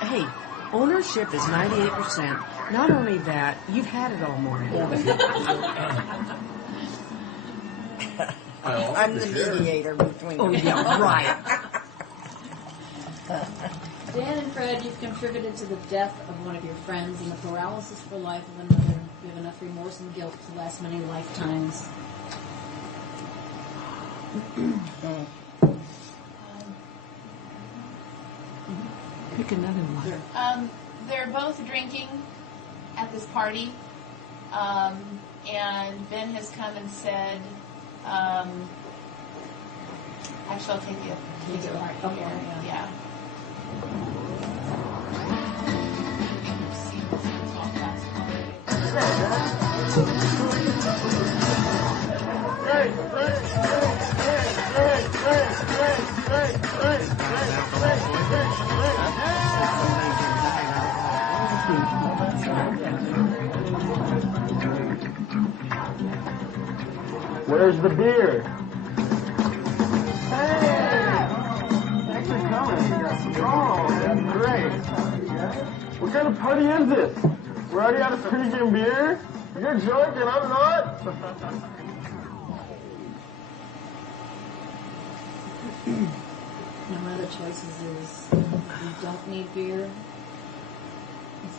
Hey, ownership is 98%. Not only that, you've had it all morning. I'm the mediator between them. Oh, yeah, right. Dan and Fred, you've contributed to the death of one of your friends and the paralysis for life of another. You have enough remorse and guilt to last many lifetimes. Pick another one. They're both drinking at this party, and Ben has come and said, actually, I'll take it. Okay. Yeah. Where's the beer? Hey! Thanks for coming. Oh, that's great. What kind of party is this? We're already out of premium beer? You're joking, I'm not? One of the choices is you don't need beer.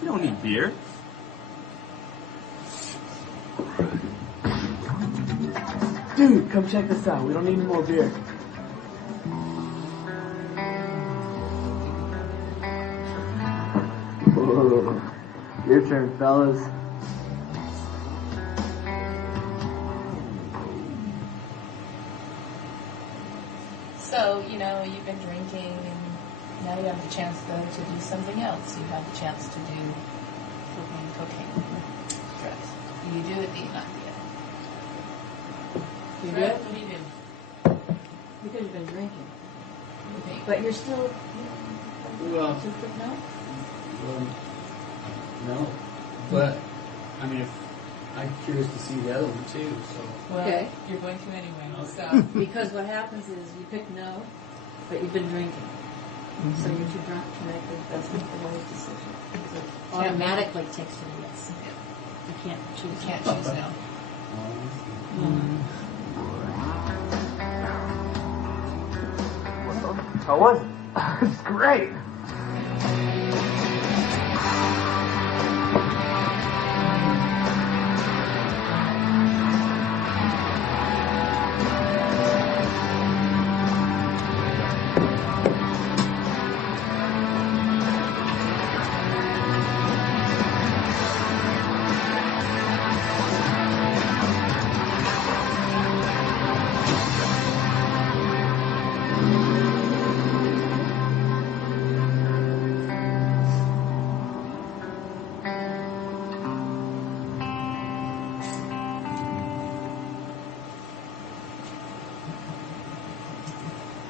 You don't need beer. Dude, come check this out. We don't need any more beer. Whoa. Your turn, fellas. So, you know, you've been drinking, and now you have the chance, though, to do something else. You have the chance to do cocaine, drugs. Do you do it? Do you not do it? You Fred, do? what do you do? Because you've been drinking. Okay. But you're still, Well, too quick now? no. But, I mean, if I'm curious to see the other one too, so. Well, Okay. you're going to anyway, so. Because what happens is you pick no, but you've been drinking. So you're too drunk to make the best informed decision. So it automatically takes you to yes. You can't choose. You can't choose no. How was it? It's great.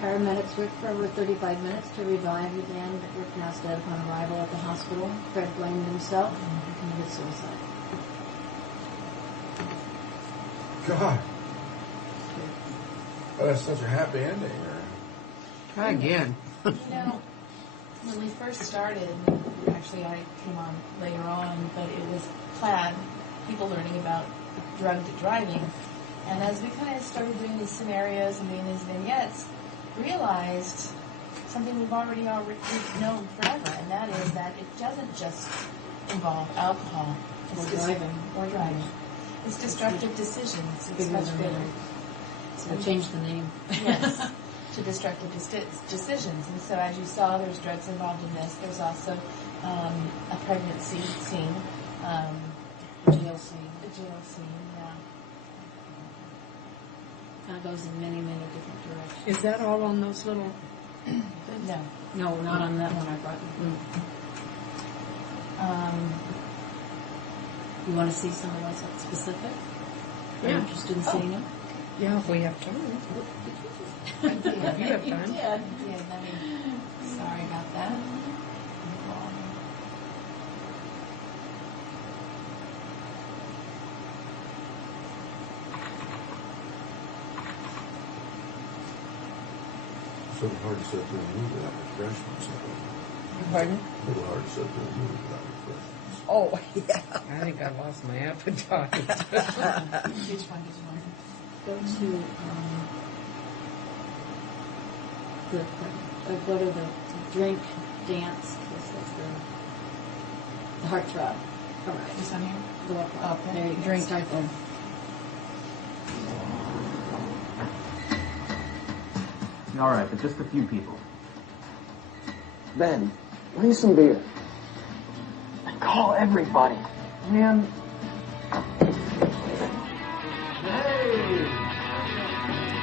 Paramedics worked for over 35 minutes to revive the man that were pronounced dead upon arrival at the hospital. Fred blamed himself and committed suicide. God. Oh, that's such a happy ending. Try again. You know, when we first started, actually I came on later on, but it was Plaid, people learning about drugged driving. And as we kind of started doing these scenarios and doing these vignettes, realized something we've already known forever, and that is that it doesn't just involve alcohol. Or driving. It's destructive decisions. It's Bigger much than bigger. that. So I changed the name. Yes, to destructive decisions. And so as you saw, there's drugs involved in this. There's also a pregnancy scene. The jail scene. The jail scene, yeah. Kind of goes in many, many different directions. Is that all on those little? No. No, not on that one I brought. You want to see some of those specific? Are you Yeah. interested in seeing them? Yeah, if we have time. You have time. did. Let me, sorry about that. It's sort of hard to sit through a movie without refreshments. Pardon? A little hard to sit through a movie without refreshments. Oh, yeah. I think I lost my appetite. Which one did you want? Go to go to the drink dance. That's the heartthrob. All right. This one here? Go up. Okay. There you go. Drink. Start there. All right, but just a few people. Ben, bring some beer. Call everybody. Man,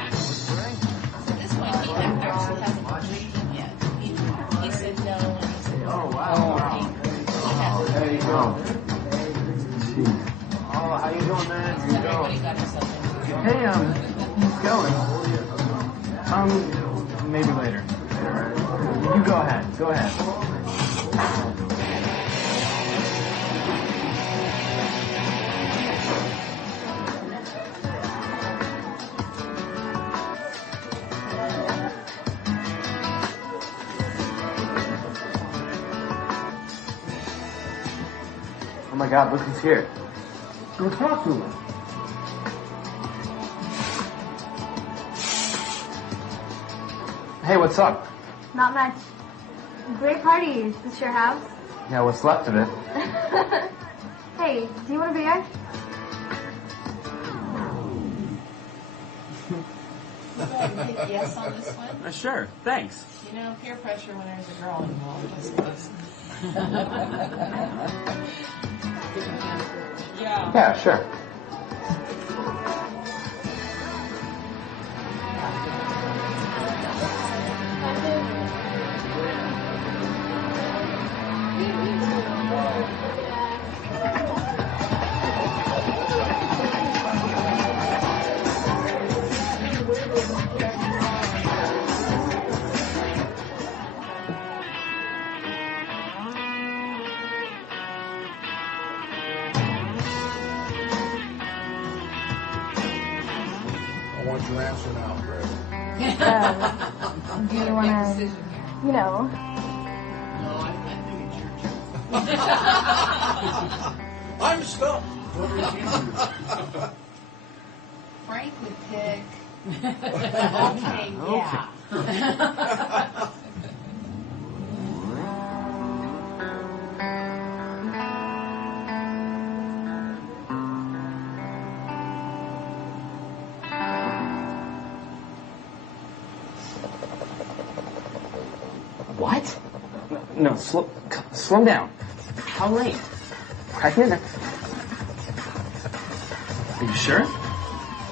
So this one, he actually hasn't been drinking yet. He said no, and he said no. oh, wow. There you go. Oh, how you doing, man? How you Everybody doing? got himself into. Hey, he's going. Maybe later. You go ahead. Go ahead. God, look who's here. Go talk to him. Hey, what's up? Not much. Great party. Is this your house? Yeah, what's left of it? Hey, do you want a beer? Go ahead and hit yes on this one. Sure, thanks. You know, peer pressure when there's a girl involved, I suppose. Yeah. Yeah, sure. I want your answer now, Greg. Do you want to, you know? I'm stumped. Frank would pick. Okay, yeah. What? No, slow down. How late? Pregnant? Are you sure?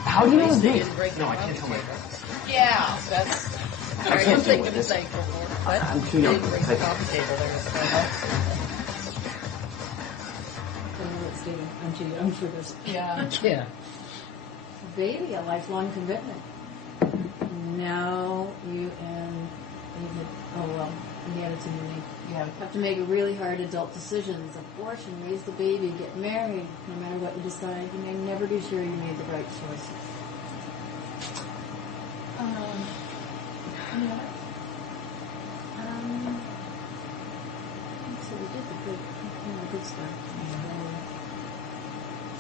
How do you know the date? No, I can't tell my parents. Yeah, that's. I can't deal with this. I'm too young for this. I'm too young for this. Yeah. Yeah. Baby, a lifelong commitment. Now you and David, oh well, in the attitude you make. You have to make really hard adult decisions. Abortion, raise the baby, get married. No matter what you decide, you may never be sure you made the right choices. Yeah. So we did the good stuff.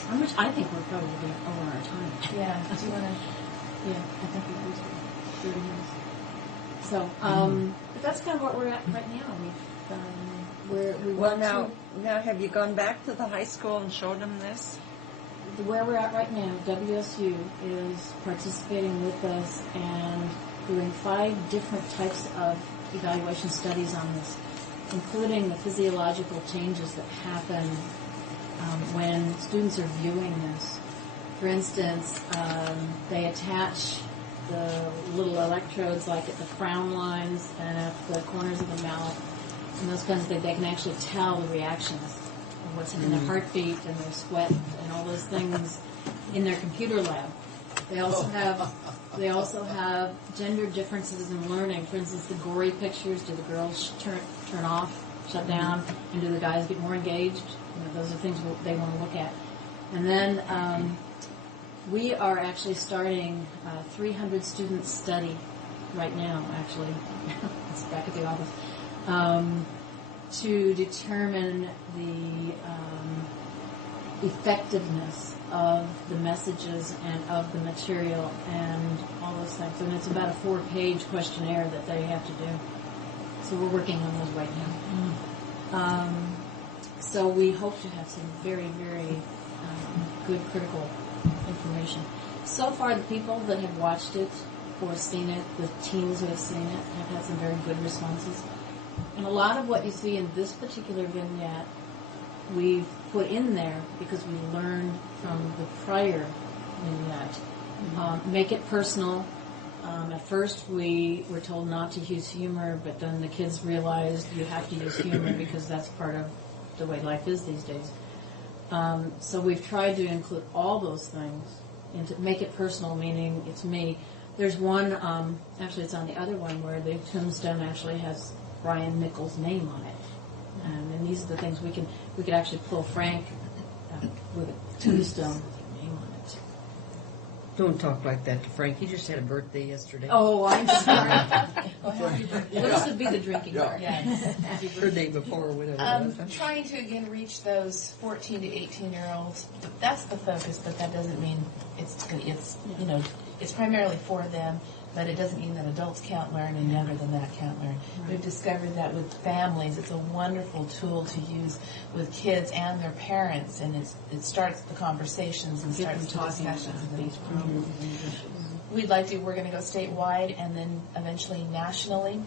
How much? I think we're probably over our time. Yeah. Do you want to? Yeah, I think we used 30 minutes. So, but that's kind of what we're at right now. We Well, now have you gone back to the high school and showed them this? Where we're at right now, WSU is participating with us and doing 5 different types of evaluation studies on this, including the physiological changes that happen when students are viewing this. For instance, they attach the little electrodes like at the frown lines and at the corners of the mouth, and those kinds of things. They can actually tell the reactions of what's in their heartbeat and their sweat and all those things in their computer lab. They also have gender differences in learning. For instance, the gory pictures, do the girls turn off, shut down, and do the guys get more engaged? Those are things they want to look at. And then we are actually starting a 300 student study right now, actually. It's back at the office. To determine the effectiveness of the messages and of the material and all those things. And it's about a 4-page questionnaire that they have to do. So we're working on those right now. So we hope to have some very, very good critical information. So far, the people that have watched it or seen it, the teens who have seen it, have had some very good responses. And a lot of what you see in this particular vignette, we've put in there because we learned from the prior vignette. Make it personal. At first, we were told not to use humor, but then the kids realized you have to use humor because that's part of the way life is these days. So we've tried to include all those things and to make it personal, meaning it's me. There's one, actually it's on the other one, where the tombstone actually has Brian Nichols' name on it. And these are the things we could actually pull Frank with a tombstone with your name on it. Don't talk like that to Frank. He just had a birthday yesterday. Oh, I'm sorry. Well, happy birthday. Well, this would be the drinking Yeah. part. Yes. Happy birthday before or whatever it was. Trying to again reach those 14 to 18-year-olds. That's the focus, but that doesn't mean it's primarily for them. But it doesn't mean that adults can't learn and younger than that can't learn. Right. We've discovered that with families, it's a wonderful tool to use with kids and their parents, and it starts the conversations and Get them starts the talking discussions. about these problems and issues. We're going to go statewide and then eventually nationally,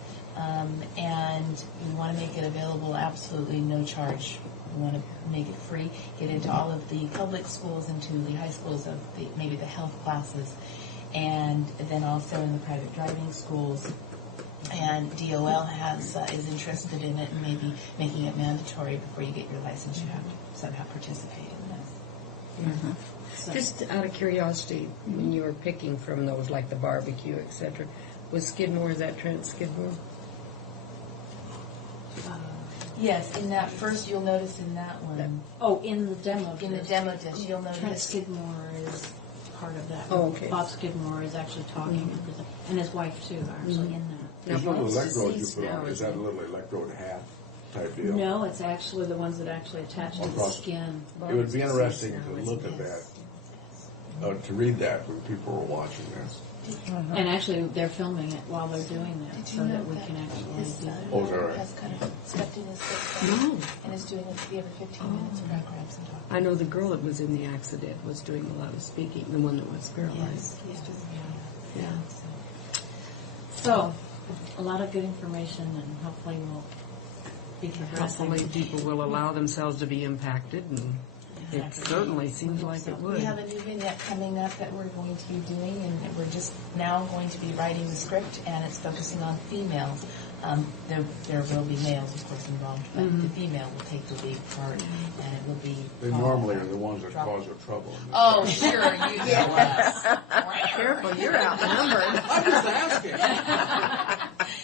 and we want to make it available absolutely no charge. We want to make it free, get into all of the public schools, into the high schools of maybe the health classes, and then also in the private driving schools. And DOL is interested in it and maybe making it mandatory before you get your license. You have to somehow participate in this. So. Just out of curiosity, when you were picking from those, like the barbecue, etc., was Skidmore, is that Trent Skidmore? Yes, in that first, you'll notice in that one. Oh, in the demo. In the demo disc, you'll Trent notice. Skidmore is part of that. Oh, okay. Bob Skidmore is actually talking, and his wife too are actually in that. These little electrodes you deceased put on, now, is that a little electrode hat type deal? No, it's actually the ones that actually attach to the Across- skin. It would be interesting to look at that, to read that when people were watching this. And actually, they're filming it while they're doing that, so that we can actually do that. Oh, is that right? Has kind of stepped in his footsteps. No. And is doing it every 15 minutes, programs and talking. I know the girl that was in the accident was doing a lot of speaking, the one that was paralyzed. Yes, Yeah. So, a lot of good information, and hopefully we'll be progressing. Hopefully people will allow themselves to be impacted, and it certainly seems like it would. We have a new vignette coming up that we're going to be doing, and we're just now going to be writing the script, and it's focusing on females. There will be males, of course, involved, but the female will take the lead part, and it will be. They normally are the ones that cause the trouble. Oh, sure, you know us. Careful, you're outnumbered. I'm just asking.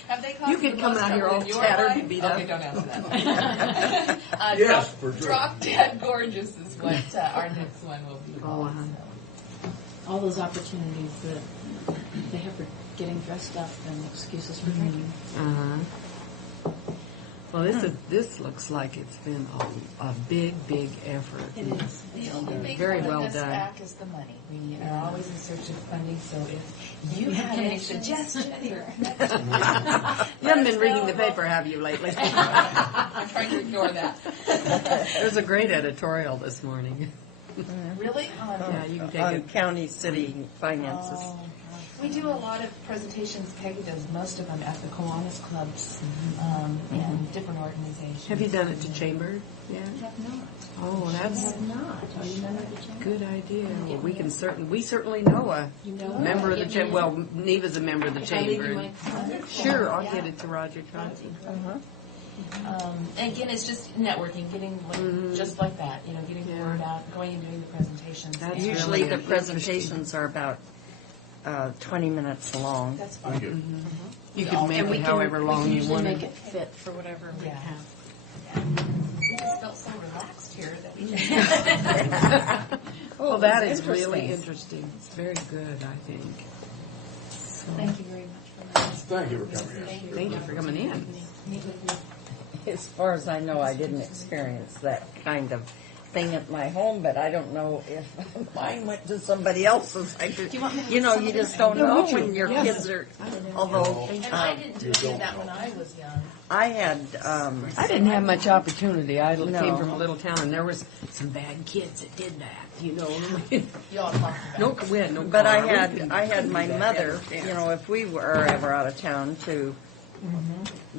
Have they caused You could the come most out here trouble all in your tattered life? and beat up. Okay, don't answer that. Yes, for sure. Drop Dead Gorgeous is what our next one will be called. All those opportunities that they have for getting dressed up and excuses for drinking. Well, this looks like it's been a big effort. It is. The only thing Very holding well us done. back is the money. We are always in search of funding, so if you have any suggestions or... You haven't been reading the paper, have you, lately? I'm trying to ignore that. There's a great editorial this morning. Really? Yeah, you can take On it. county, city finances. We do a lot of presentations. Peggy does most of them at the Kiwanis clubs and different organizations. Have you done it to Chamber? Yeah. I have not. Oh, that's I have not. Are you member of the chamber? good idea. Well, we certainly know a You know member of the Get me chamber. in. Well, Neva's a member of the If I leave you chamber. my contact? Sure, I'll Yeah. get it to Roger Chauncey. And again, it's just networking, getting just like that, getting the word out, going and doing the presentations. That's and- Usually the really presentations are about 20 minutes long. That's fine. Thank you. You can make it however long you usually want make it. it fit for whatever we Yeah. have. We just felt so relaxed here that we Oh, that is interesting. really interesting. It's very good, I think. So, Thank you very much for that. Thank you for coming in. thank you for coming in. Meet with you. As far as I know, I didn't experience that kind of thing at my home, but I don't know if mine went to somebody else's. You just don't know when your kids are, although And I didn't do any of that when I was young. I had, I didn't have much opportunity. I No. came from a little town, and there was some bad kids that did that, You all talked about No, we had no but car. I had my mother, if we were ever out of town, to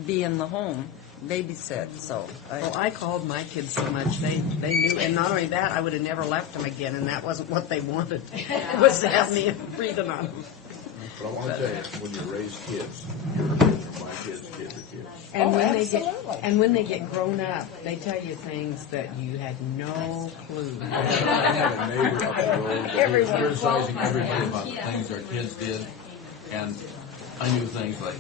be in the home, babysit, so. Oh, I called my kids so much. They knew, and not only that, I would have never left them again, and that wasn't what they wanted. It was to have me breathing on them. But I want to tell you, when you raise kids, your kids are my kids, kids are kids. And when absolutely. when they get grown up, they tell you things that you had no clue. I had a neighbor up the road that was criticizing everybody about the things their kids did, and I knew things like,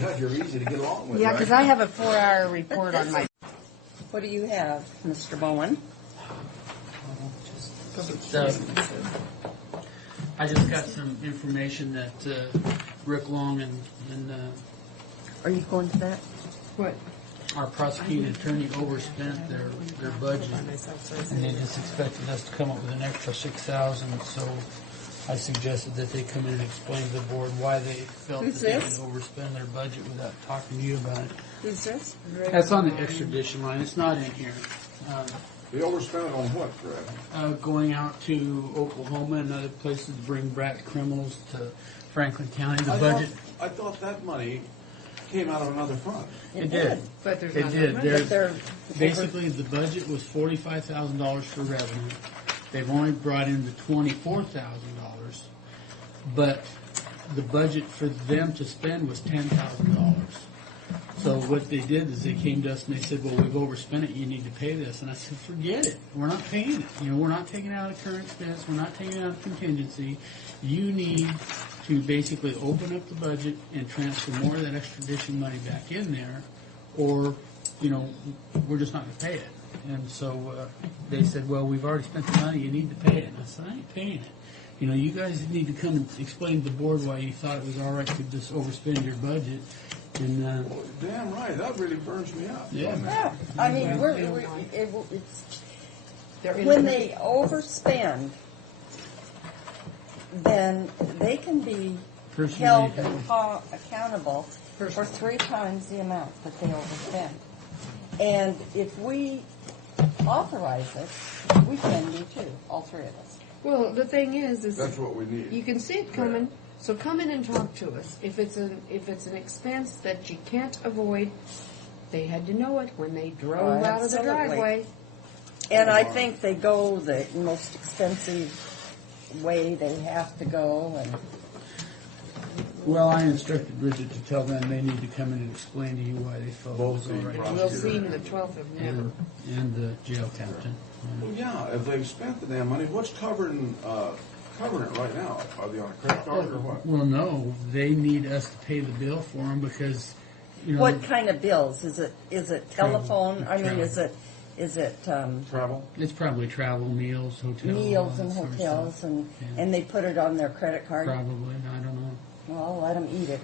God, you're easy to get along with, Yeah, right? because I have a 4-hour report on my. What do you have, Mr. Bowen? I just got some information that Rick Long and Are you going to that? What? our prosecuting attorney overspent their budget, and they just expected us to come up with an extra $6,000. So I suggested that they come in and explain to the board why they felt Who's that they this? could overspend their budget without talking to you about it. Who's this? That's on the extradition line. It's not in here. They overspent it on what, Fred? Going out to Oklahoma and other places to bring back criminals to Franklin County. The budget. I thought that money came out of another fund. It did. But there's It not did. that much. There's, basically, the budget was $45,000 for revenue. They've only brought in the $24,000, but the budget for them to spend was $10,000. So what they did is they came to us and they said, "Well, we've overspent it. You need to pay this." And I said, "Forget it. We're not paying it. You know, we're not taking it out of current expense. We're not taking it out of contingency. You need to basically open up the budget and transfer more of that extradition money back in there, or, you know, we're just not going to pay it." And so they said, "Well, we've already spent the money. You need to pay it." And I said, "I ain't paying it. You know, you guys need to come and explain to the board why you thought it was all right to just overspend your budget." And damn right, that really burns me up. Yeah. I mean, when they overspend, then they can be held accountable for 3 times the amount that they overspend. And if we authorize it, we can do too, all 3 of us. Well, the thing is that's what we need. You can see it coming, so come in and talk to us. If it's an expense that you can't avoid, they had to know it when they drove out of the driveway. And I think they go the most expensive way they have to go. And well, I instructed Bridget to tell them they need to come in and explain to you why they felt it was all right. We'll see them the 12th of November. And the jail captain. Well, yeah, if they've spent the damn money, what's covering it right now? Are they on a credit card or what? Well, no, they need us to pay the bill for them because, you know. What kind of bills? Is it telephone? I mean, is it travel? It's probably travel, meals, hotels. Meals and hotels, and they put it on their credit card? Probably, I don't know. Well, let them eat it.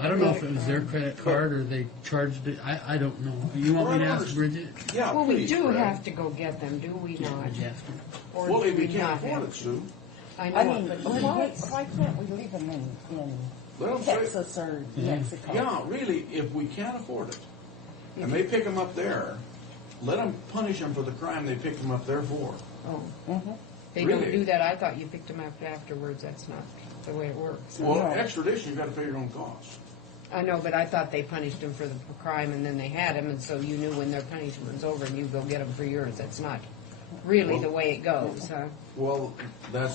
I don't know if it was their credit card or they charged it. I don't know. You want me to ask Bridget? Yeah, well, please, we do Fred. have to go get them, do we not? Or Well, do if we we can't not afford have it, Sue. I mean, but why can't we leave them in Texas or Mexico? Yeah, really, if we can't afford it, and they pick them up there, let them punish them for the crime they picked them up there for. Oh. Mm-hmm. They Really? don't do that. I thought you picked them up afterwards. That's not the way it works. Well, extradition, you've got to pay your own costs. I know, but I thought they punished him for the crime and then they had him, and so you knew when their punishment was over and you go get them for yours. That's not really the way it goes, huh? Well, but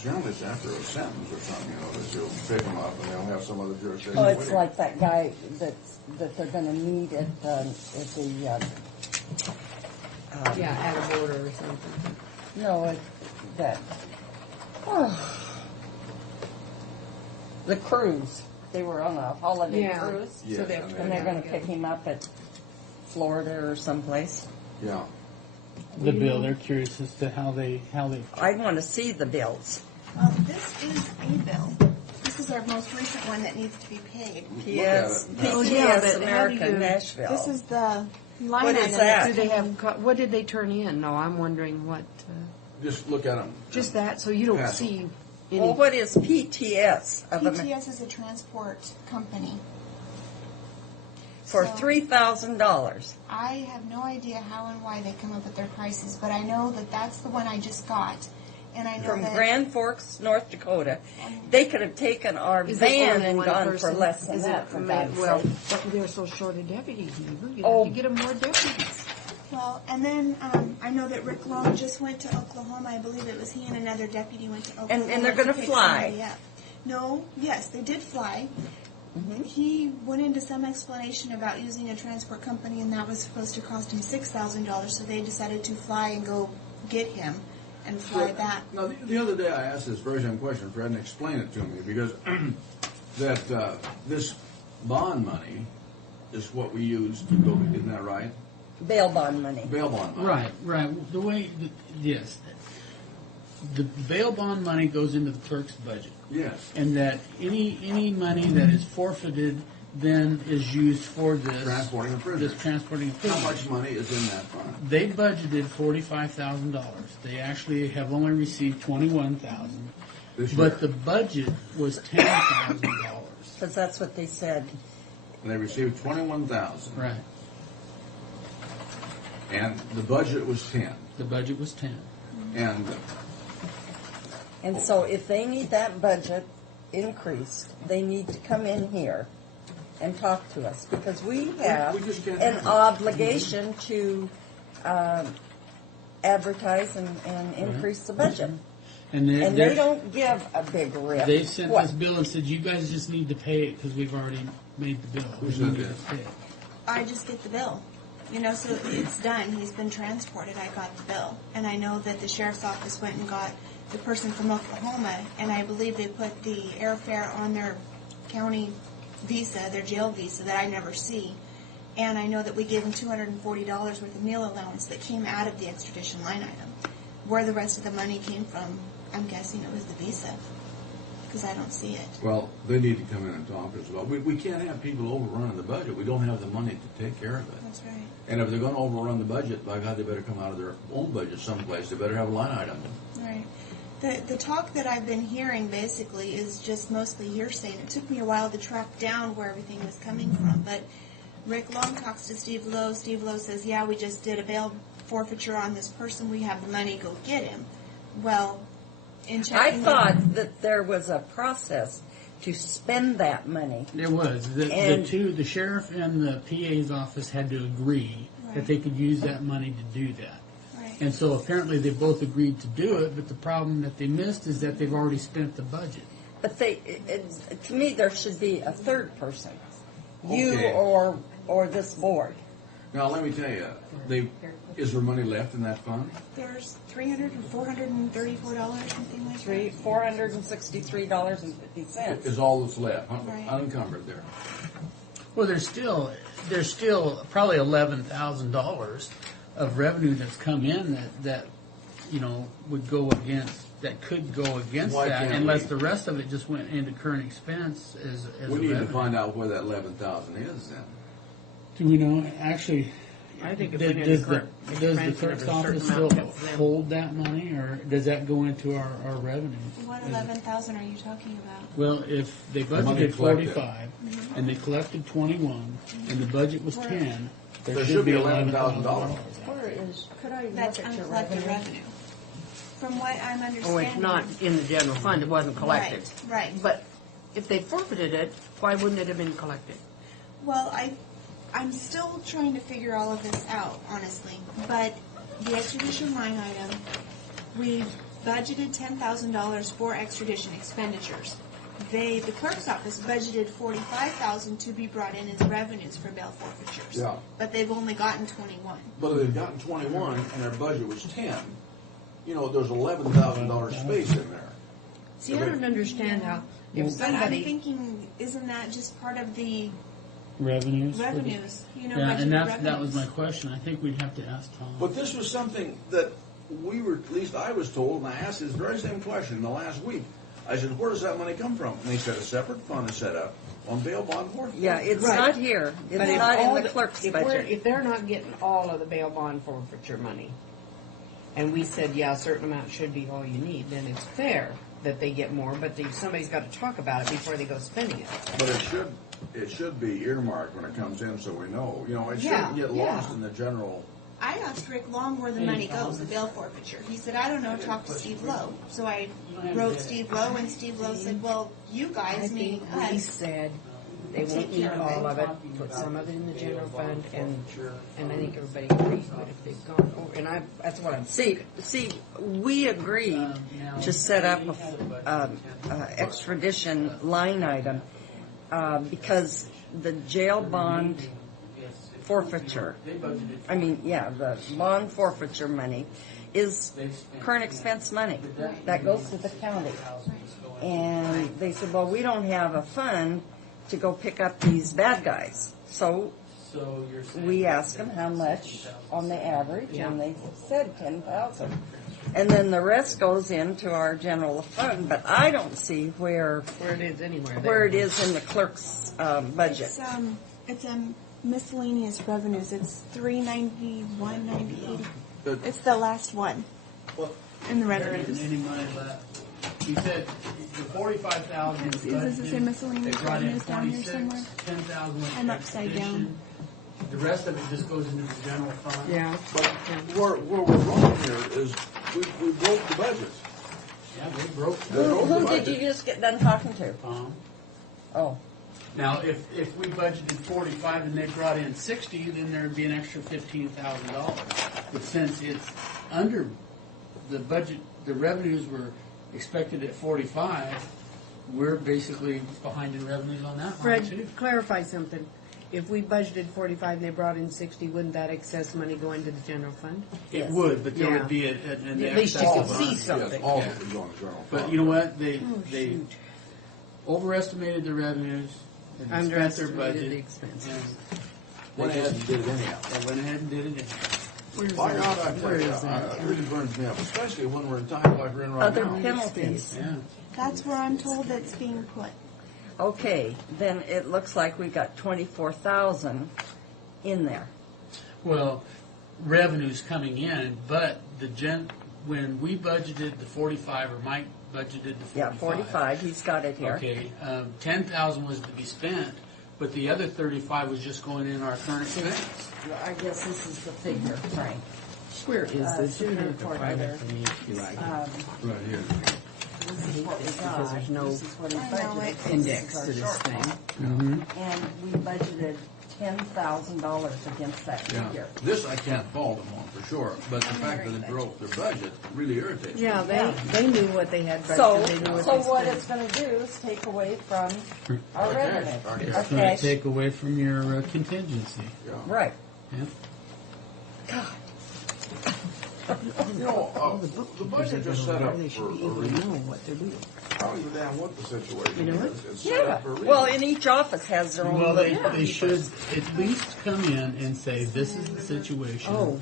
generally it's after a sentence or something, you know, that you'll pick them up and they'll have some other jurisdiction. Oh, it's waiting. like that guy that they're going to meet at the at a border or something. No, the cruise. They were on a holiday cruise. Yes, So and they're going to pick him up at Florida or someplace. Yeah. The bill, they're curious as to how they. I want to see the bills. This is a bill. This is our most recent one that needs to be paid. Yes, Oh, yeah, PTS but how do America, you- Nashville. This is the line What is item. that? Do they have? What did they turn in? No, I'm wondering what. Just look at them. Just that, so you don't Pass. see. Any, Well, what is PTS? PTS is a transport company. For So- $3,000. I have no idea how and why they come up with their prices, but I know that that's the one I just got. And I know From that Grand Forks, North Dakota. They could have taken our Is it van only and one gone for person? less than Is that, it, for God's well, sake. but they're so short of deputies, Eva. You Oh. have to get them more deputies. Well, and then I know that Rick Long just went to Oklahoma. I believe it was he and another deputy went to Oklahoma. And they're gonna to pick fly. somebody up. No, yes, they did fly. He went into some explanation about using a transport company, and that was supposed to cost him $6,000. So they decided to fly and go get him and fly back. Now, the other day I asked this very same question, Fred, and explain it to me, because that this bond money is what we use to go, isn't that right? Bail bond money. Bail bond money. Right. The way, yes. the bail bond money goes into the clerk's budget. Yes. And that any money that is forfeited then is used for this. Transporting a prisoner. This transporting a How prisoner. much money is in that fund? They budgeted $45,000. They actually have only received $21,000. This year. But the budget was $10,000. Because that's what they said. And they received 21,000. Right. And the budget was 10. The budget was 10. And so if they need that budget increased, they need to come in here and talk to us, because we have We just can't an have it. obligation to advertise and increase the budget. And And they don't give a big rip. They sent What? this bill and said, you guys just need to pay it because we've already made the bill. Who We said need that? to pay it. I just get the bill. You know, so it's done. He's been transported. I got the bill. And I know that the sheriff's office went and got the person from Oklahoma, and I believe they put the airfare on their county visa, their jail visa, that I never see. And I know that we gave him $240 worth of meal allowance that came out of the extradition line item. Where the rest of the money came from, I'm guessing it was the visa, because I don't see it. Well, they need to come in and talk as well. We can't have people overrunning the budget. We don't have the money to take care of it. That's right. And if they're going to overrun the budget, by God, they better come out of their own budget someplace. They better have a line item. Right. The talk that I've been hearing basically is just mostly hearsay. And it took me a while to track down where everything was coming from. But Rick Long talks to Steve Lowe. Steve Lowe says, yeah, we just did a bail forfeiture on this person. We have the money. Go get him. Well, in I checking... thought that there was a process to spend that money. There was. The sheriff and the PA's office had to agree that they could use that money to do that. Right. And so apparently they both agreed to do it, but the problem that they missed is that they've already spent the budget. But to me, there should be a third person. You Okay. or this board. Now, let me tell you, is there money left in that fund? There's $300 or $434, something like that. $463.50. Is all that's left, Right. unencumbered there. Well, there's still probably $11,000 of revenue that's come in that would go against, that could go against Why that, can't unless we? the rest of it just went into current expense as We a need to revenue. find out where that 11,000 is then. Do we know? Actually, I think if does we did the transfer clerk's of a certain office amount still to them. hold that money, or does that go into our revenue? What 11,000 are you talking about? Well, if they The money budgeted collected. 45 and they collected 21 and the budget was 10, There should be $11,000. Where is? Could I That's look at your uncollected revenue? revenue. From what I'm understanding. Oh, it's not in the general fund, it wasn't collected. Right. But if they forfeited it, why wouldn't it have been collected? Well, I'm still trying to figure all of this out, honestly. But the extradition line item, we budgeted $10,000 for extradition expenditures. The clerk's office budgeted $45,000 to be brought in as revenues for bail forfeitures. Yeah. But they've only gotten 21. But if they've gotten 21 and their budget was 10, there's $11,000 space in there. See, I don't understand how, if But I'm somebody, thinking, isn't that just part of the Revenues. revenues? Yeah, budgeted and that revenues? was my question. I think we'd have to ask Tom. But this was something that we were, at least I was told, and I asked this very same question the last week. I said, where does that money come from? And they said a separate fund is set up on bail bond forfeiture. Yeah, it's Right. not here. It's But if not in all the clerk's if budget. If they're not getting all of the bail bond forfeiture money, and we said, yeah, a certain amount should be all you need, then it's fair that they get more, but somebody's got to talk about it before they go spending it. But it should be earmarked when it comes in so we know. It Yeah, shouldn't get yeah. lost in the general. I asked Rick Long where the money goes, the bail forfeiture. He said, I don't know, talk to Steve Lowe. So I wrote Steve Lowe, and Steve Lowe said, well, you I guys, meaning think we us. said they won't Take need care of all it. of it, put some of it in the general fund, and I think everybody agrees, but if they've gone over, and that's what I'm See, we agreed to set up a extradition line item because the jail bond forfeiture, the bond forfeiture money is current expense money that goes to the county. And they said, well, we don't have a fund to go pick up these bad guys. So we asked them how much on the average, and they said 10,000. And then the rest goes into our general fund, but I don't see where it is anywhere. Where it is in the clerk's budget. It's miscellaneous revenues. It's 391.90. It's the last one in the revenues. Any money left? You said the 45,000. Is this the same miscellaneous They brought in revenues down here 26, somewhere? 10,000 went I'm to upside expedition. down. The rest of it just goes into the general fund. Yeah. But where we're wrong here is we broke the budget. Yeah, they broke. Who did you just get done talking to? Oh. Now, if we budgeted 45 and they brought in 60, then there'd be an extra $15,000. But since it's under the budget, the revenues were expected at 45, we're basically behind in revenues on that line too. Fred, clarify something. If we budgeted 45 and they brought in 60, wouldn't that excess money go into the general fund? It would, but there would be an At least you could see Yes, something. all of it would go in the general fund. But you know what? They overestimated the revenues and spent their Underestimated budget. the expenses. And Went ahead and did it anyhow. They went ahead and did it anyhow. By God, I tell you, it really burns me up, especially when we're in times like we're in right Other now. penalties. Yeah. That's where I'm told it's being put. Okay, then it looks like we got 24,000 in there. Well, revenues coming in, but when we budgeted the 45, or Mike budgeted the 45. Yeah, 45, he's got it here. Okay, 10,000 was to be spent, but the other 35 was just going in our current expense. I guess this is the figure, Frank. Where is this? You Superior have to Court find it letter. for me if you like. Right here. This is what we got. Because there's no This is what he budgeted. index This to is this our thing. shortfall. And we budgeted $10,000 against that Yeah, figure. this I can't fault them on for sure, but the fact that it broke their budget really irritates me. Yeah, they knew what they had budgeted. So, They knew what so they what spent. it's gonna do is take away from our Okay, revenue. okay. It's going to take away from your contingency. Right. Yeah. You know, the budget just set up They for should a be able to reason. know what they're doing. I don't give a damn what the situation You know what? is. It's set Yeah, up for a reason. well, and each office has their own Well, little they should at least come in and say, this is the situation. Oh.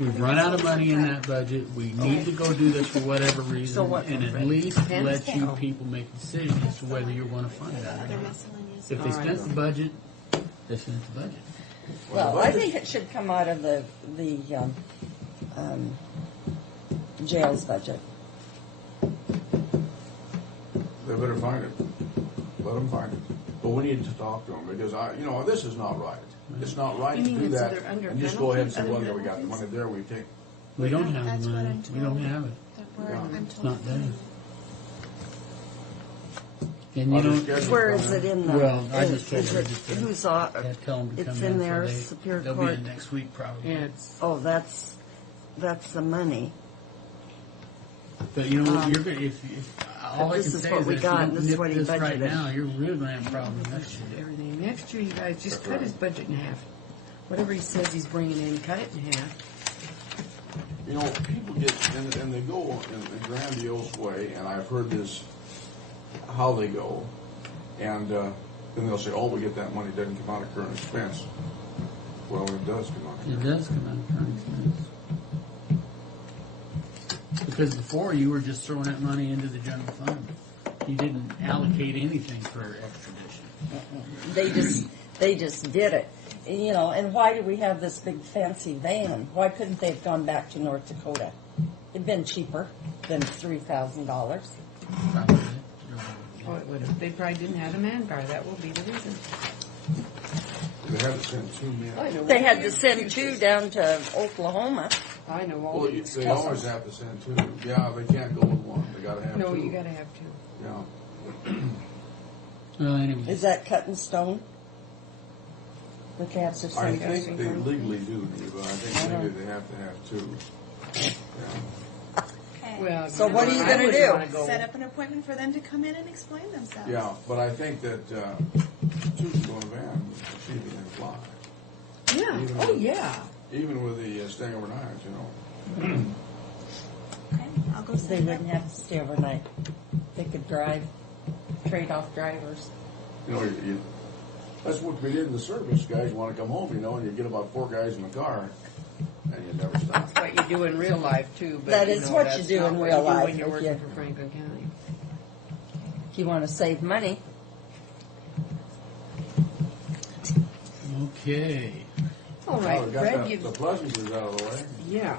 We've run out of money in that budget. We need to go do this for whatever reason. So what- And at least Pens? let you Oh. people make a decision as to whether you're going to fund that or Other not. miscellaneous. If they All right. spent the budget, they spent the budget. Well, I think it should come out of the jail's budget. They better find it. Let them find it. But we need to talk to them because this is not right. It's not right You to mean do it's that either under and just go ahead and say, penalty, well, other yeah, we got the money there, we take. We don't have That's the what money. I'm We don't told. have it. That we're- I'm It's told. not there. And you Other know, schedules Where on is there. it in the? well, I just told is her it- just to who's tell them to it's come in in. there, so Superior they'll Court. be in next week probably. Yeah, it's, Oh, that's the money. But you know what? You're gonna if all I This can is say what is we that got, if and you this is don't what nip he this right budgeted. now, you're really gonna have problems next year. everything. Next year, you guys just cut his budget in half. Whatever he says he's bringing in, cut it in half. You know, people get, and they go in a grandiose way, and I've heard this, how they go, and then they'll say, oh, we get that money, it doesn't come out of current expense. Well, it does come out of It does come out of current expense. Because before you were just throwing that money into the general fund. You didn't allocate anything for extradition. They just did it. And why do we have this big fancy van? Why couldn't they have gone back to North Dakota? It'd been cheaper than $3,000. Oh, it would have. They probably didn't have a manpower. That will be the reason. They had to send 2 men. I know. They had to send 2 down to Oklahoma. I know all Well, the excuses. they always have to send 2. Yeah, they can't go with 1. They gotta have 2. No, you gotta have two. Yeah. Well, anyway. Is that cut in stone? That they have to I send think they 2? legally do, but I think maybe they have to have 2. Yeah. Okay. Well, So what are you I gonna wouldn't do? wanna go- Set up an appointment for them to come in and explain themselves. Yeah, but I think that 2 people in a van should be able to fly. Yeah. Even Oh, with- yeah. Even with the staying overnight, Okay, I'll go They set it up. wouldn't have to stay overnight. They could drive, trade off drivers. That's what we did in the service. Guys want to come home, and you get about 4 guys in the car. and you never stop. That's what you do in real life too. But That you is know, what that's you do not in what real you do life when you're if working you- for Franklin County. If you want to save money. Okay. All right, Oh, we got Fred, the you've pleasantries out of the way. yeah.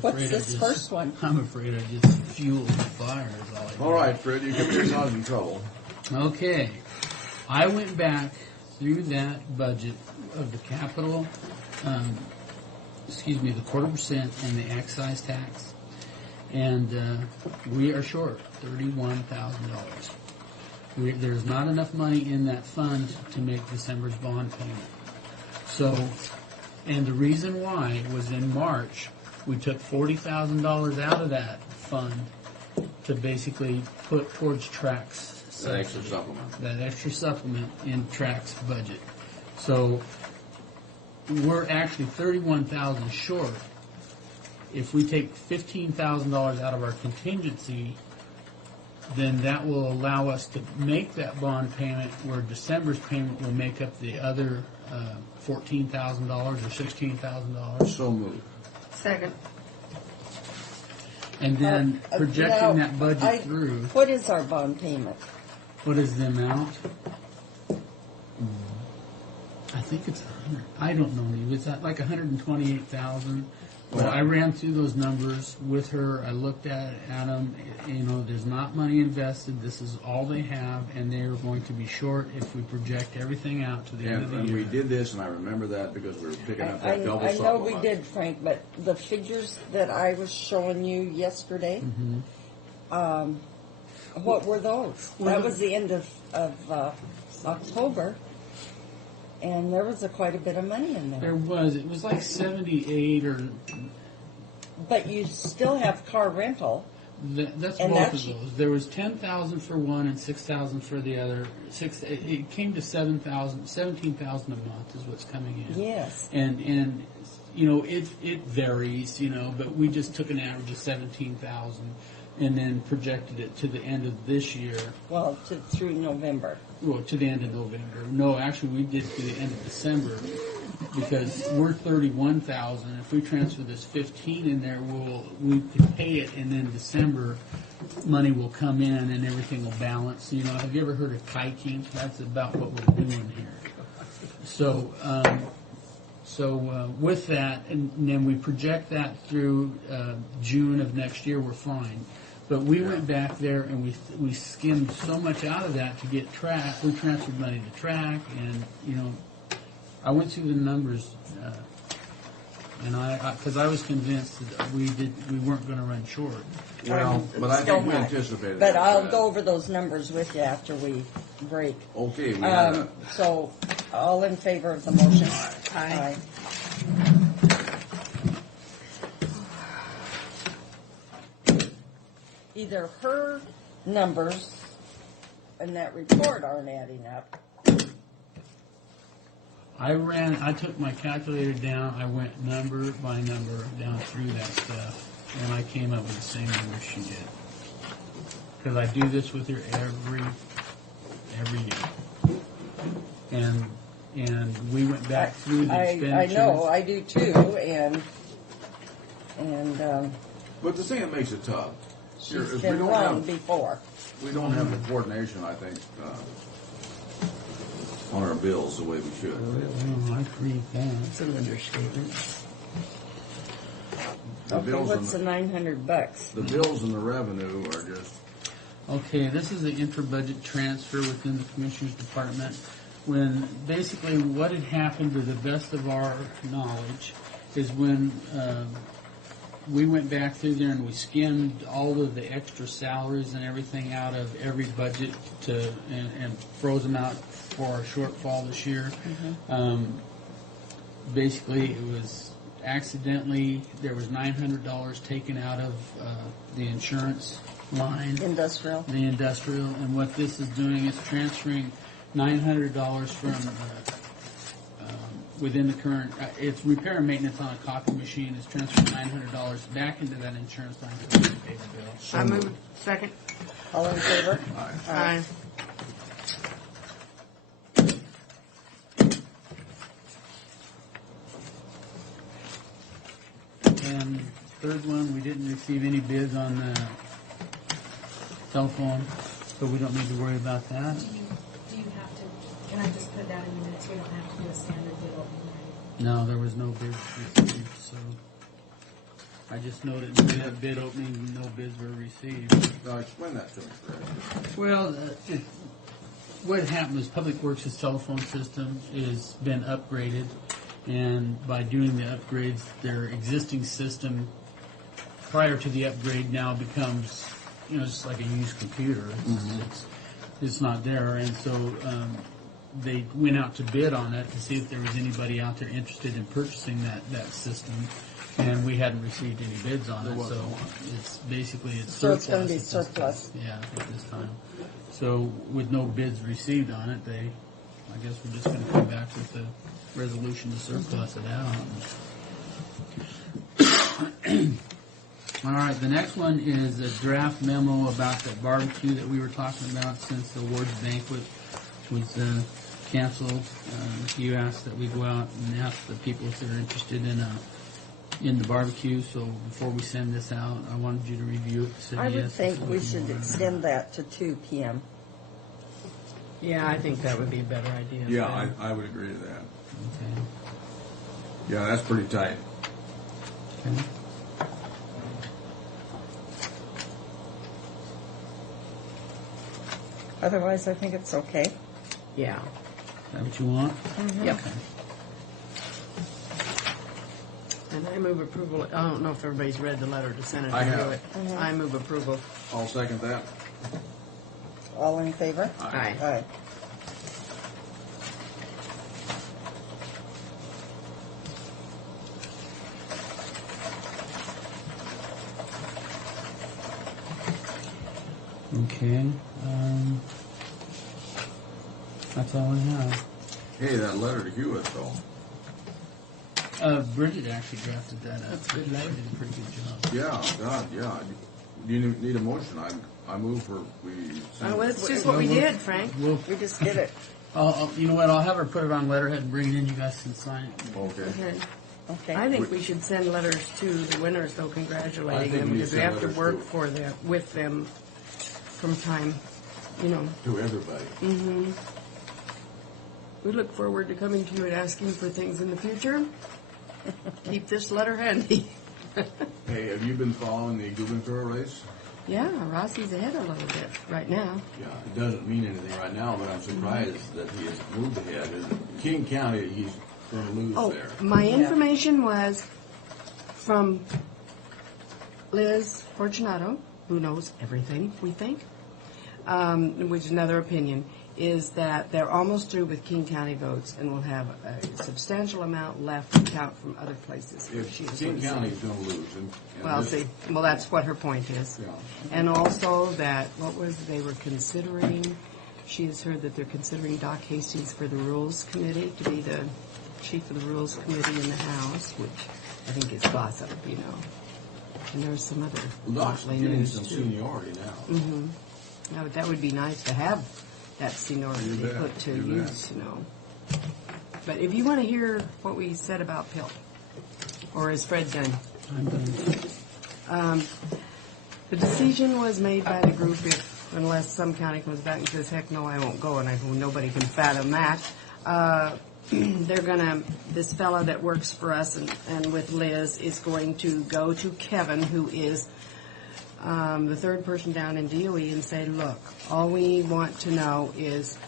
What's this first one? I'm afraid I just fueled the fire. Is all I did. All right, Fred, you get yourself in trouble. Okay. I went back through that budget of the capital, the 2% and the excise tax, and we are short $31,000. There's not enough money in that fund to make December's bond payment. So, and the reason why was in March, we took $40,000 out of that fund to basically put towards tracks. That extra supplement. That extra supplement in TRAC's budget. So we're actually 31,000 short. If we take $15,000 out of our contingency, then that will allow us to make that bond payment where December's payment will make up the other $14,000 or $16,000. So moved. Second. And then projecting that budget through. What is our bond payment? What is the amount? I think it's 100. I don't know. It's like 128,000. But I ran through those numbers with her. I looked at them. You know, there's not money invested. This is all they have, and they're going to be short if we project everything out to the end of the And year. we did this, and I remember that because we were picking up I that double know supplement. we did, Frank, but the figures that I was showing you yesterday, what were those? That was the end of October, and there was quite a bit of money in there. There was. It was like 78 or... But you still have car rental. That's And both that's- of those. There was 10,000 for one and 6,000 for the other. It came to 17,000 a month is what's coming in. Yes. And you know it varies, you know, but we just took an average of 17,000 and then projected it to the end of this year. Well, through November. Well, to the end of November. No, actually, we did to the end of December because we're 31,000. If we transfer this 15 in there, we could pay it, and then December money will come in and everything will balance. You know, have you ever heard of kiking? That's about what we're doing here. So, with that, and then we project that through June of next year, we're fine. But we went back there and we skimmed so much out of that to get track. We transferred money to track, and you know, I went through the numbers, and because I was convinced that we weren't going to run short. Well, but I Still think we not. anticipated But that. I'll go over those numbers with you after we break. Okay, we had a... So, all in favor of the motion? Aye. Either her numbers and that report aren't adding up. I took my calculator down, I went number by number down through that stuff, and I came up with the same number she did. Because I do this with her every year. And we went back through the I expenditures. know, I do too, and But the thing that makes it tough, she's is we been don't wrong have, before. we don't have the coordination, I think, on our bills the way we should. Oh, I agree with that. It's an understatement. The Okay, bills what's the and $900? the bills and the revenue are just, Okay, this is the inter-budget transfer within the Commissioner's Department. When basically what had happened to the best of our knowledge is when we went back through there and we skimmed all of the extra salaries and everything out of every budget and froze them out for our shortfall this year. Basically, it was accidentally, there was $900 taken out of the insurance line. Industrial. The industrial, and what this is doing is transferring $900 from within the current, it's repair and maintenance on a copy machine, is transferring $900 back into that insurance line to pay the bill. I move second. All in favor? Aye. third one, we didn't receive any bids on the telephone, so we don't need to worry about that. Do you have to, can I just put that in the minutes? We don't have to do a standard bid opening, right? No, there was no bids received, so I just noted in that bid opening, no bids were received. Now, explain that to me, Fred. Well, what happened was Public Works' telephone system has been upgraded, and by doing the upgrades, their existing system prior to the upgrade now becomes, just like a used computer. It's not there, and so they went out to bid on it to see if there was anybody out there interested in purchasing that system, and we hadn't received any bids on it, so it's basically it's So surplus. it's going to be surplus. Yeah, at this time. So with no bids received on it, I guess we're just going to come back with the resolution to surplus it out. All right, the next one is a draft memo about the barbecue that we were talking about since the awards banquet was canceled. You asked that we go out and ask the people if they're interested in the barbecue. So before we send this out, I wanted you to review it. Say I would yes think before we you should move on. extend that to 2 p.m. Yeah, I think that would be a better idea. Yeah, I would agree to that. Okay. Yeah, that's pretty tight. Okay. Otherwise, I think it's okay. Yeah. Is that what you want? Yep. Okay. And I move approval. I don't know if everybody's read the letter to Senator I have. Hewitt. I move approval. I'll second that. All in favor? Aye. Aye. Okay. That's all I have. Hey, that letter to Hewitt, though. Bridget actually drafted that up. That's good. She did a pretty good job. Yeah, God, yeah. Do you need a motion? I move for we. Oh, well, that's just what we did, Frank. We just did it. You know what? I'll have her put it on letterhead and bring it in. You guys can sign it. Okay. Okay. Okay. I think we should send letters to the winners, though, I congratulating think them, we need because to we send have to letters work to- for them, with them from time, To everybody. Mm-hmm. We look forward to coming to you and asking for things in the future. Keep this letter handy. Hey, have you been following the gubernatorial race? Yeah, Rossi's ahead a little bit right now. Yeah, it doesn't mean anything right now, but I'm surprised that he has moved ahead. In King County, he's going to lose there. My information was from Liz Fortunato, who knows everything, we think, which is another opinion, is that they're almost through with King County votes and will have a substantial amount left to count from other places. If She was King gonna say. County is going to lose. And Well, this- that's what her point is. Yeah. And also that, they were considering, she has heard that they're considering Doc Hastings for the Rules Committee, to be the chief of the Rules Committee in the House, which I think is gossip, And there's some other Doc's motley getting news, some too. seniority now. Mm-hmm. Now, that would be nice to have that seniority You bet, put to you use, But if you want to hear what we said about Pilt, or is Fred done? I'm done. The decision was made by the group, unless some county comes back and says, heck no, I won't go, and nobody can fathom that. They're gonna, this fella that works for us and with Liz is going to go to Kevin, who is the third person down in DOE, and say, look, all we want to know is,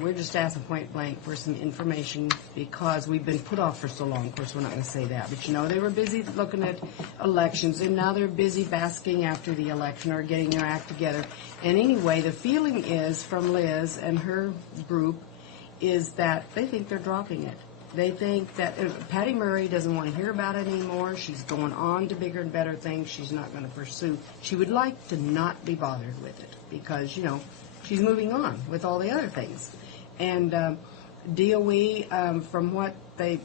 we're just asking point blank for some information because we've been put off for so long. Of course, we're not going to say that, but they were busy looking at elections, and now they're busy basking after the election or getting their act together. And anyway, the feeling is from Liz and her group is that they think they're dropping it. They think that Patty Murray doesn't want to hear about it anymore. She's going on to bigger and better things. She's not going to pursue. She would like to not be bothered with it because, she's moving on with all the other things. And DOE, from what they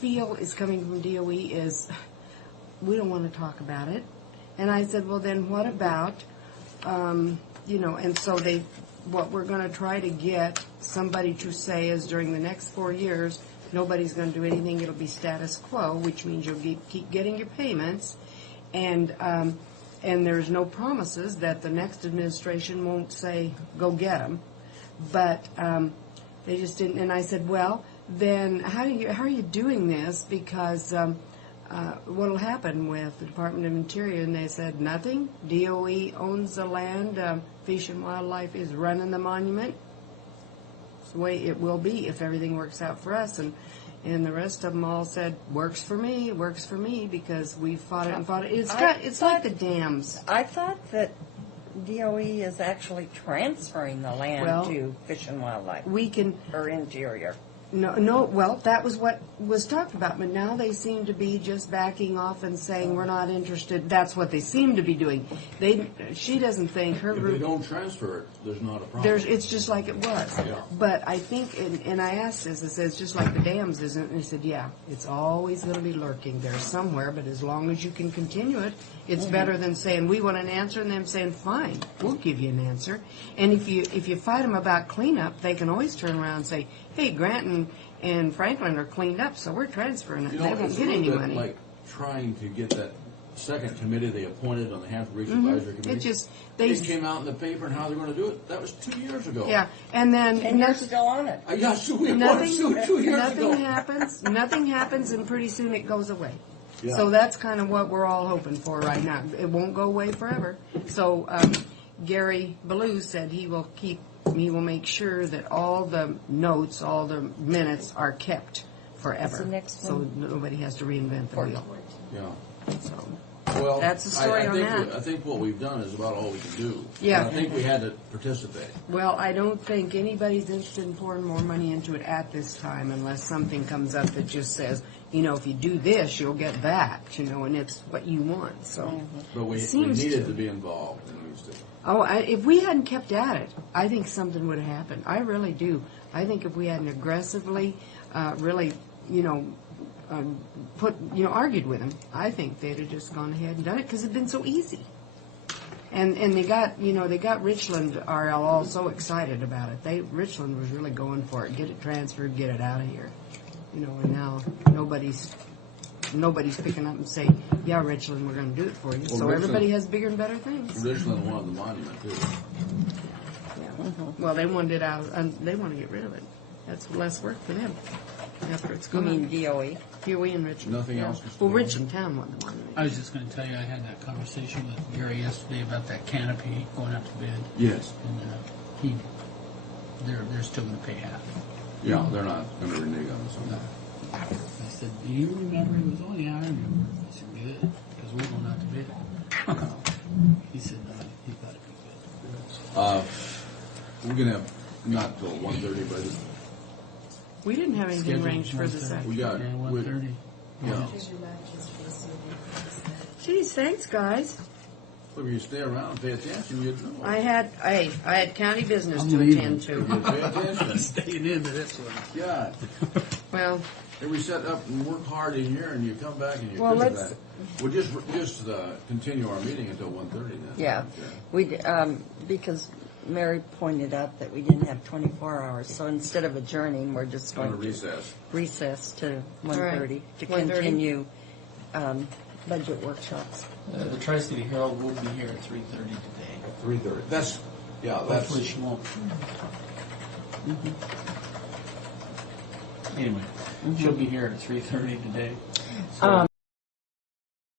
feel is coming from DOE is, we don't want to talk about it. And I said, well, then what about, and so what we're going to try to get somebody to say is during the next 4 years, nobody's going to do anything. It'll be status quo, which means you'll keep getting your payments, And there's no promises that the next administration won't say, go get them. But they just didn't. And I said, well, then how are you doing this? Because what will happen with the Department of Interior? And they said, nothing. DOE owns the land. Fish and Wildlife is running the monument. It's the way it will be if everything works out for us. And the rest of them all said, works for me, because we fought it and fought it. It's like the dams. I thought that DOE is actually transferring the land to Fish and Wildlife. Or Interior. No, well, that was what was talked about, but now they seem to be just backing off and saying we're not interested. That's what they seem to be doing. She doesn't think her If group. they don't transfer it, there's not a problem. It's just like it was. Yeah. But I think, and I asked this, it says just like the dams, isn't it? And they said, yeah, it's always going to be lurking there somewhere, but as long as you can continue it, it's better than saying we want an answer and them saying, fine, we'll give you an answer. And if you fight them about cleanup, they can always turn around and say, hey, Grant and Franklin are cleaned up, so we're transferring it. You They know, won't it's get a any little bit money. like trying to get that second committee they appointed on the Hampton Region Advisory Committee. They came out in the paper and how they're going to do it. That was 2 years ago. Yeah, and then And you're still on it. Yeah, so we appointed 2 years ago. Nothing happens, and pretty soon it goes away. Yeah. So that's kind of what we're all hoping for right now. It won't go away forever. So Gary Ballou said he will make sure that all the notes, all the minutes are kept forever. What's the next so one? nobody has to reinvent the wheel. Yeah. So Well, that's the story on that. I think what we've done is about all we can do. Yeah. And I think we had to participate. Well, I don't think anybody's interested in pouring more money into it at this time unless something comes up that just says, if you do this, you'll get that, and it's what you want. So, But we Seems needed to. to be involved. And we still. If we hadn't kept at it, I think something would have happened. I really do. I think if we hadn't aggressively, really, argued with them, I think they'd have just gone ahead and done it because it'd been so easy. And they got Richland RL all so excited about it. Richland was really going for it. Get it transferred, get it out of here. And now nobody's picking up and saying, yeah, Richland, we're going to do it for you. Well, So Richland- everybody has bigger and better things. Richland wanted the monument, too. Yeah. Well, they wanted it out, and they want to get rid of it. That's less work for them after it's You gone. mean DOE? DOE and Richland. Nothing Yeah. else was Well, going on? Richland Town won the monument. I was just going to tell you, I had that conversation with Gary yesterday about that canopy going up to bid. Yes. And they're still going to pay half. Yeah, they're not going to renege on this one. I said, do you remember? He was, oh yeah, I remember. I said, good, because we're going out to bid. He said, no, he thought it'd be good. We're going to have not till 1:30, but We didn't have anything Scheduled arranged for the 1:30. second. we got. Yeah, we- 1:30. Yeah. Geez, thanks, guys. If you stay around and pay attention, you'd know. I had county business I'm to leaving. attend to. You pay attention. Staying in to this one. God. Well, Hey, we set up and work hard in here, and you come back and you Well, finish let's- that. We'll just continue our meeting until 1:30 then. Yeah. Okay. Because Mary pointed out that we didn't have 24 hours, so instead of adjourning, we're just On a going to recess. recess to 1:30 to 1:30. continue budget workshops. The Tri-City Herald will be here at 3:30 today. 3:30. That's. Hopefully she won't. Anyway, she'll be here at 3:30 today. So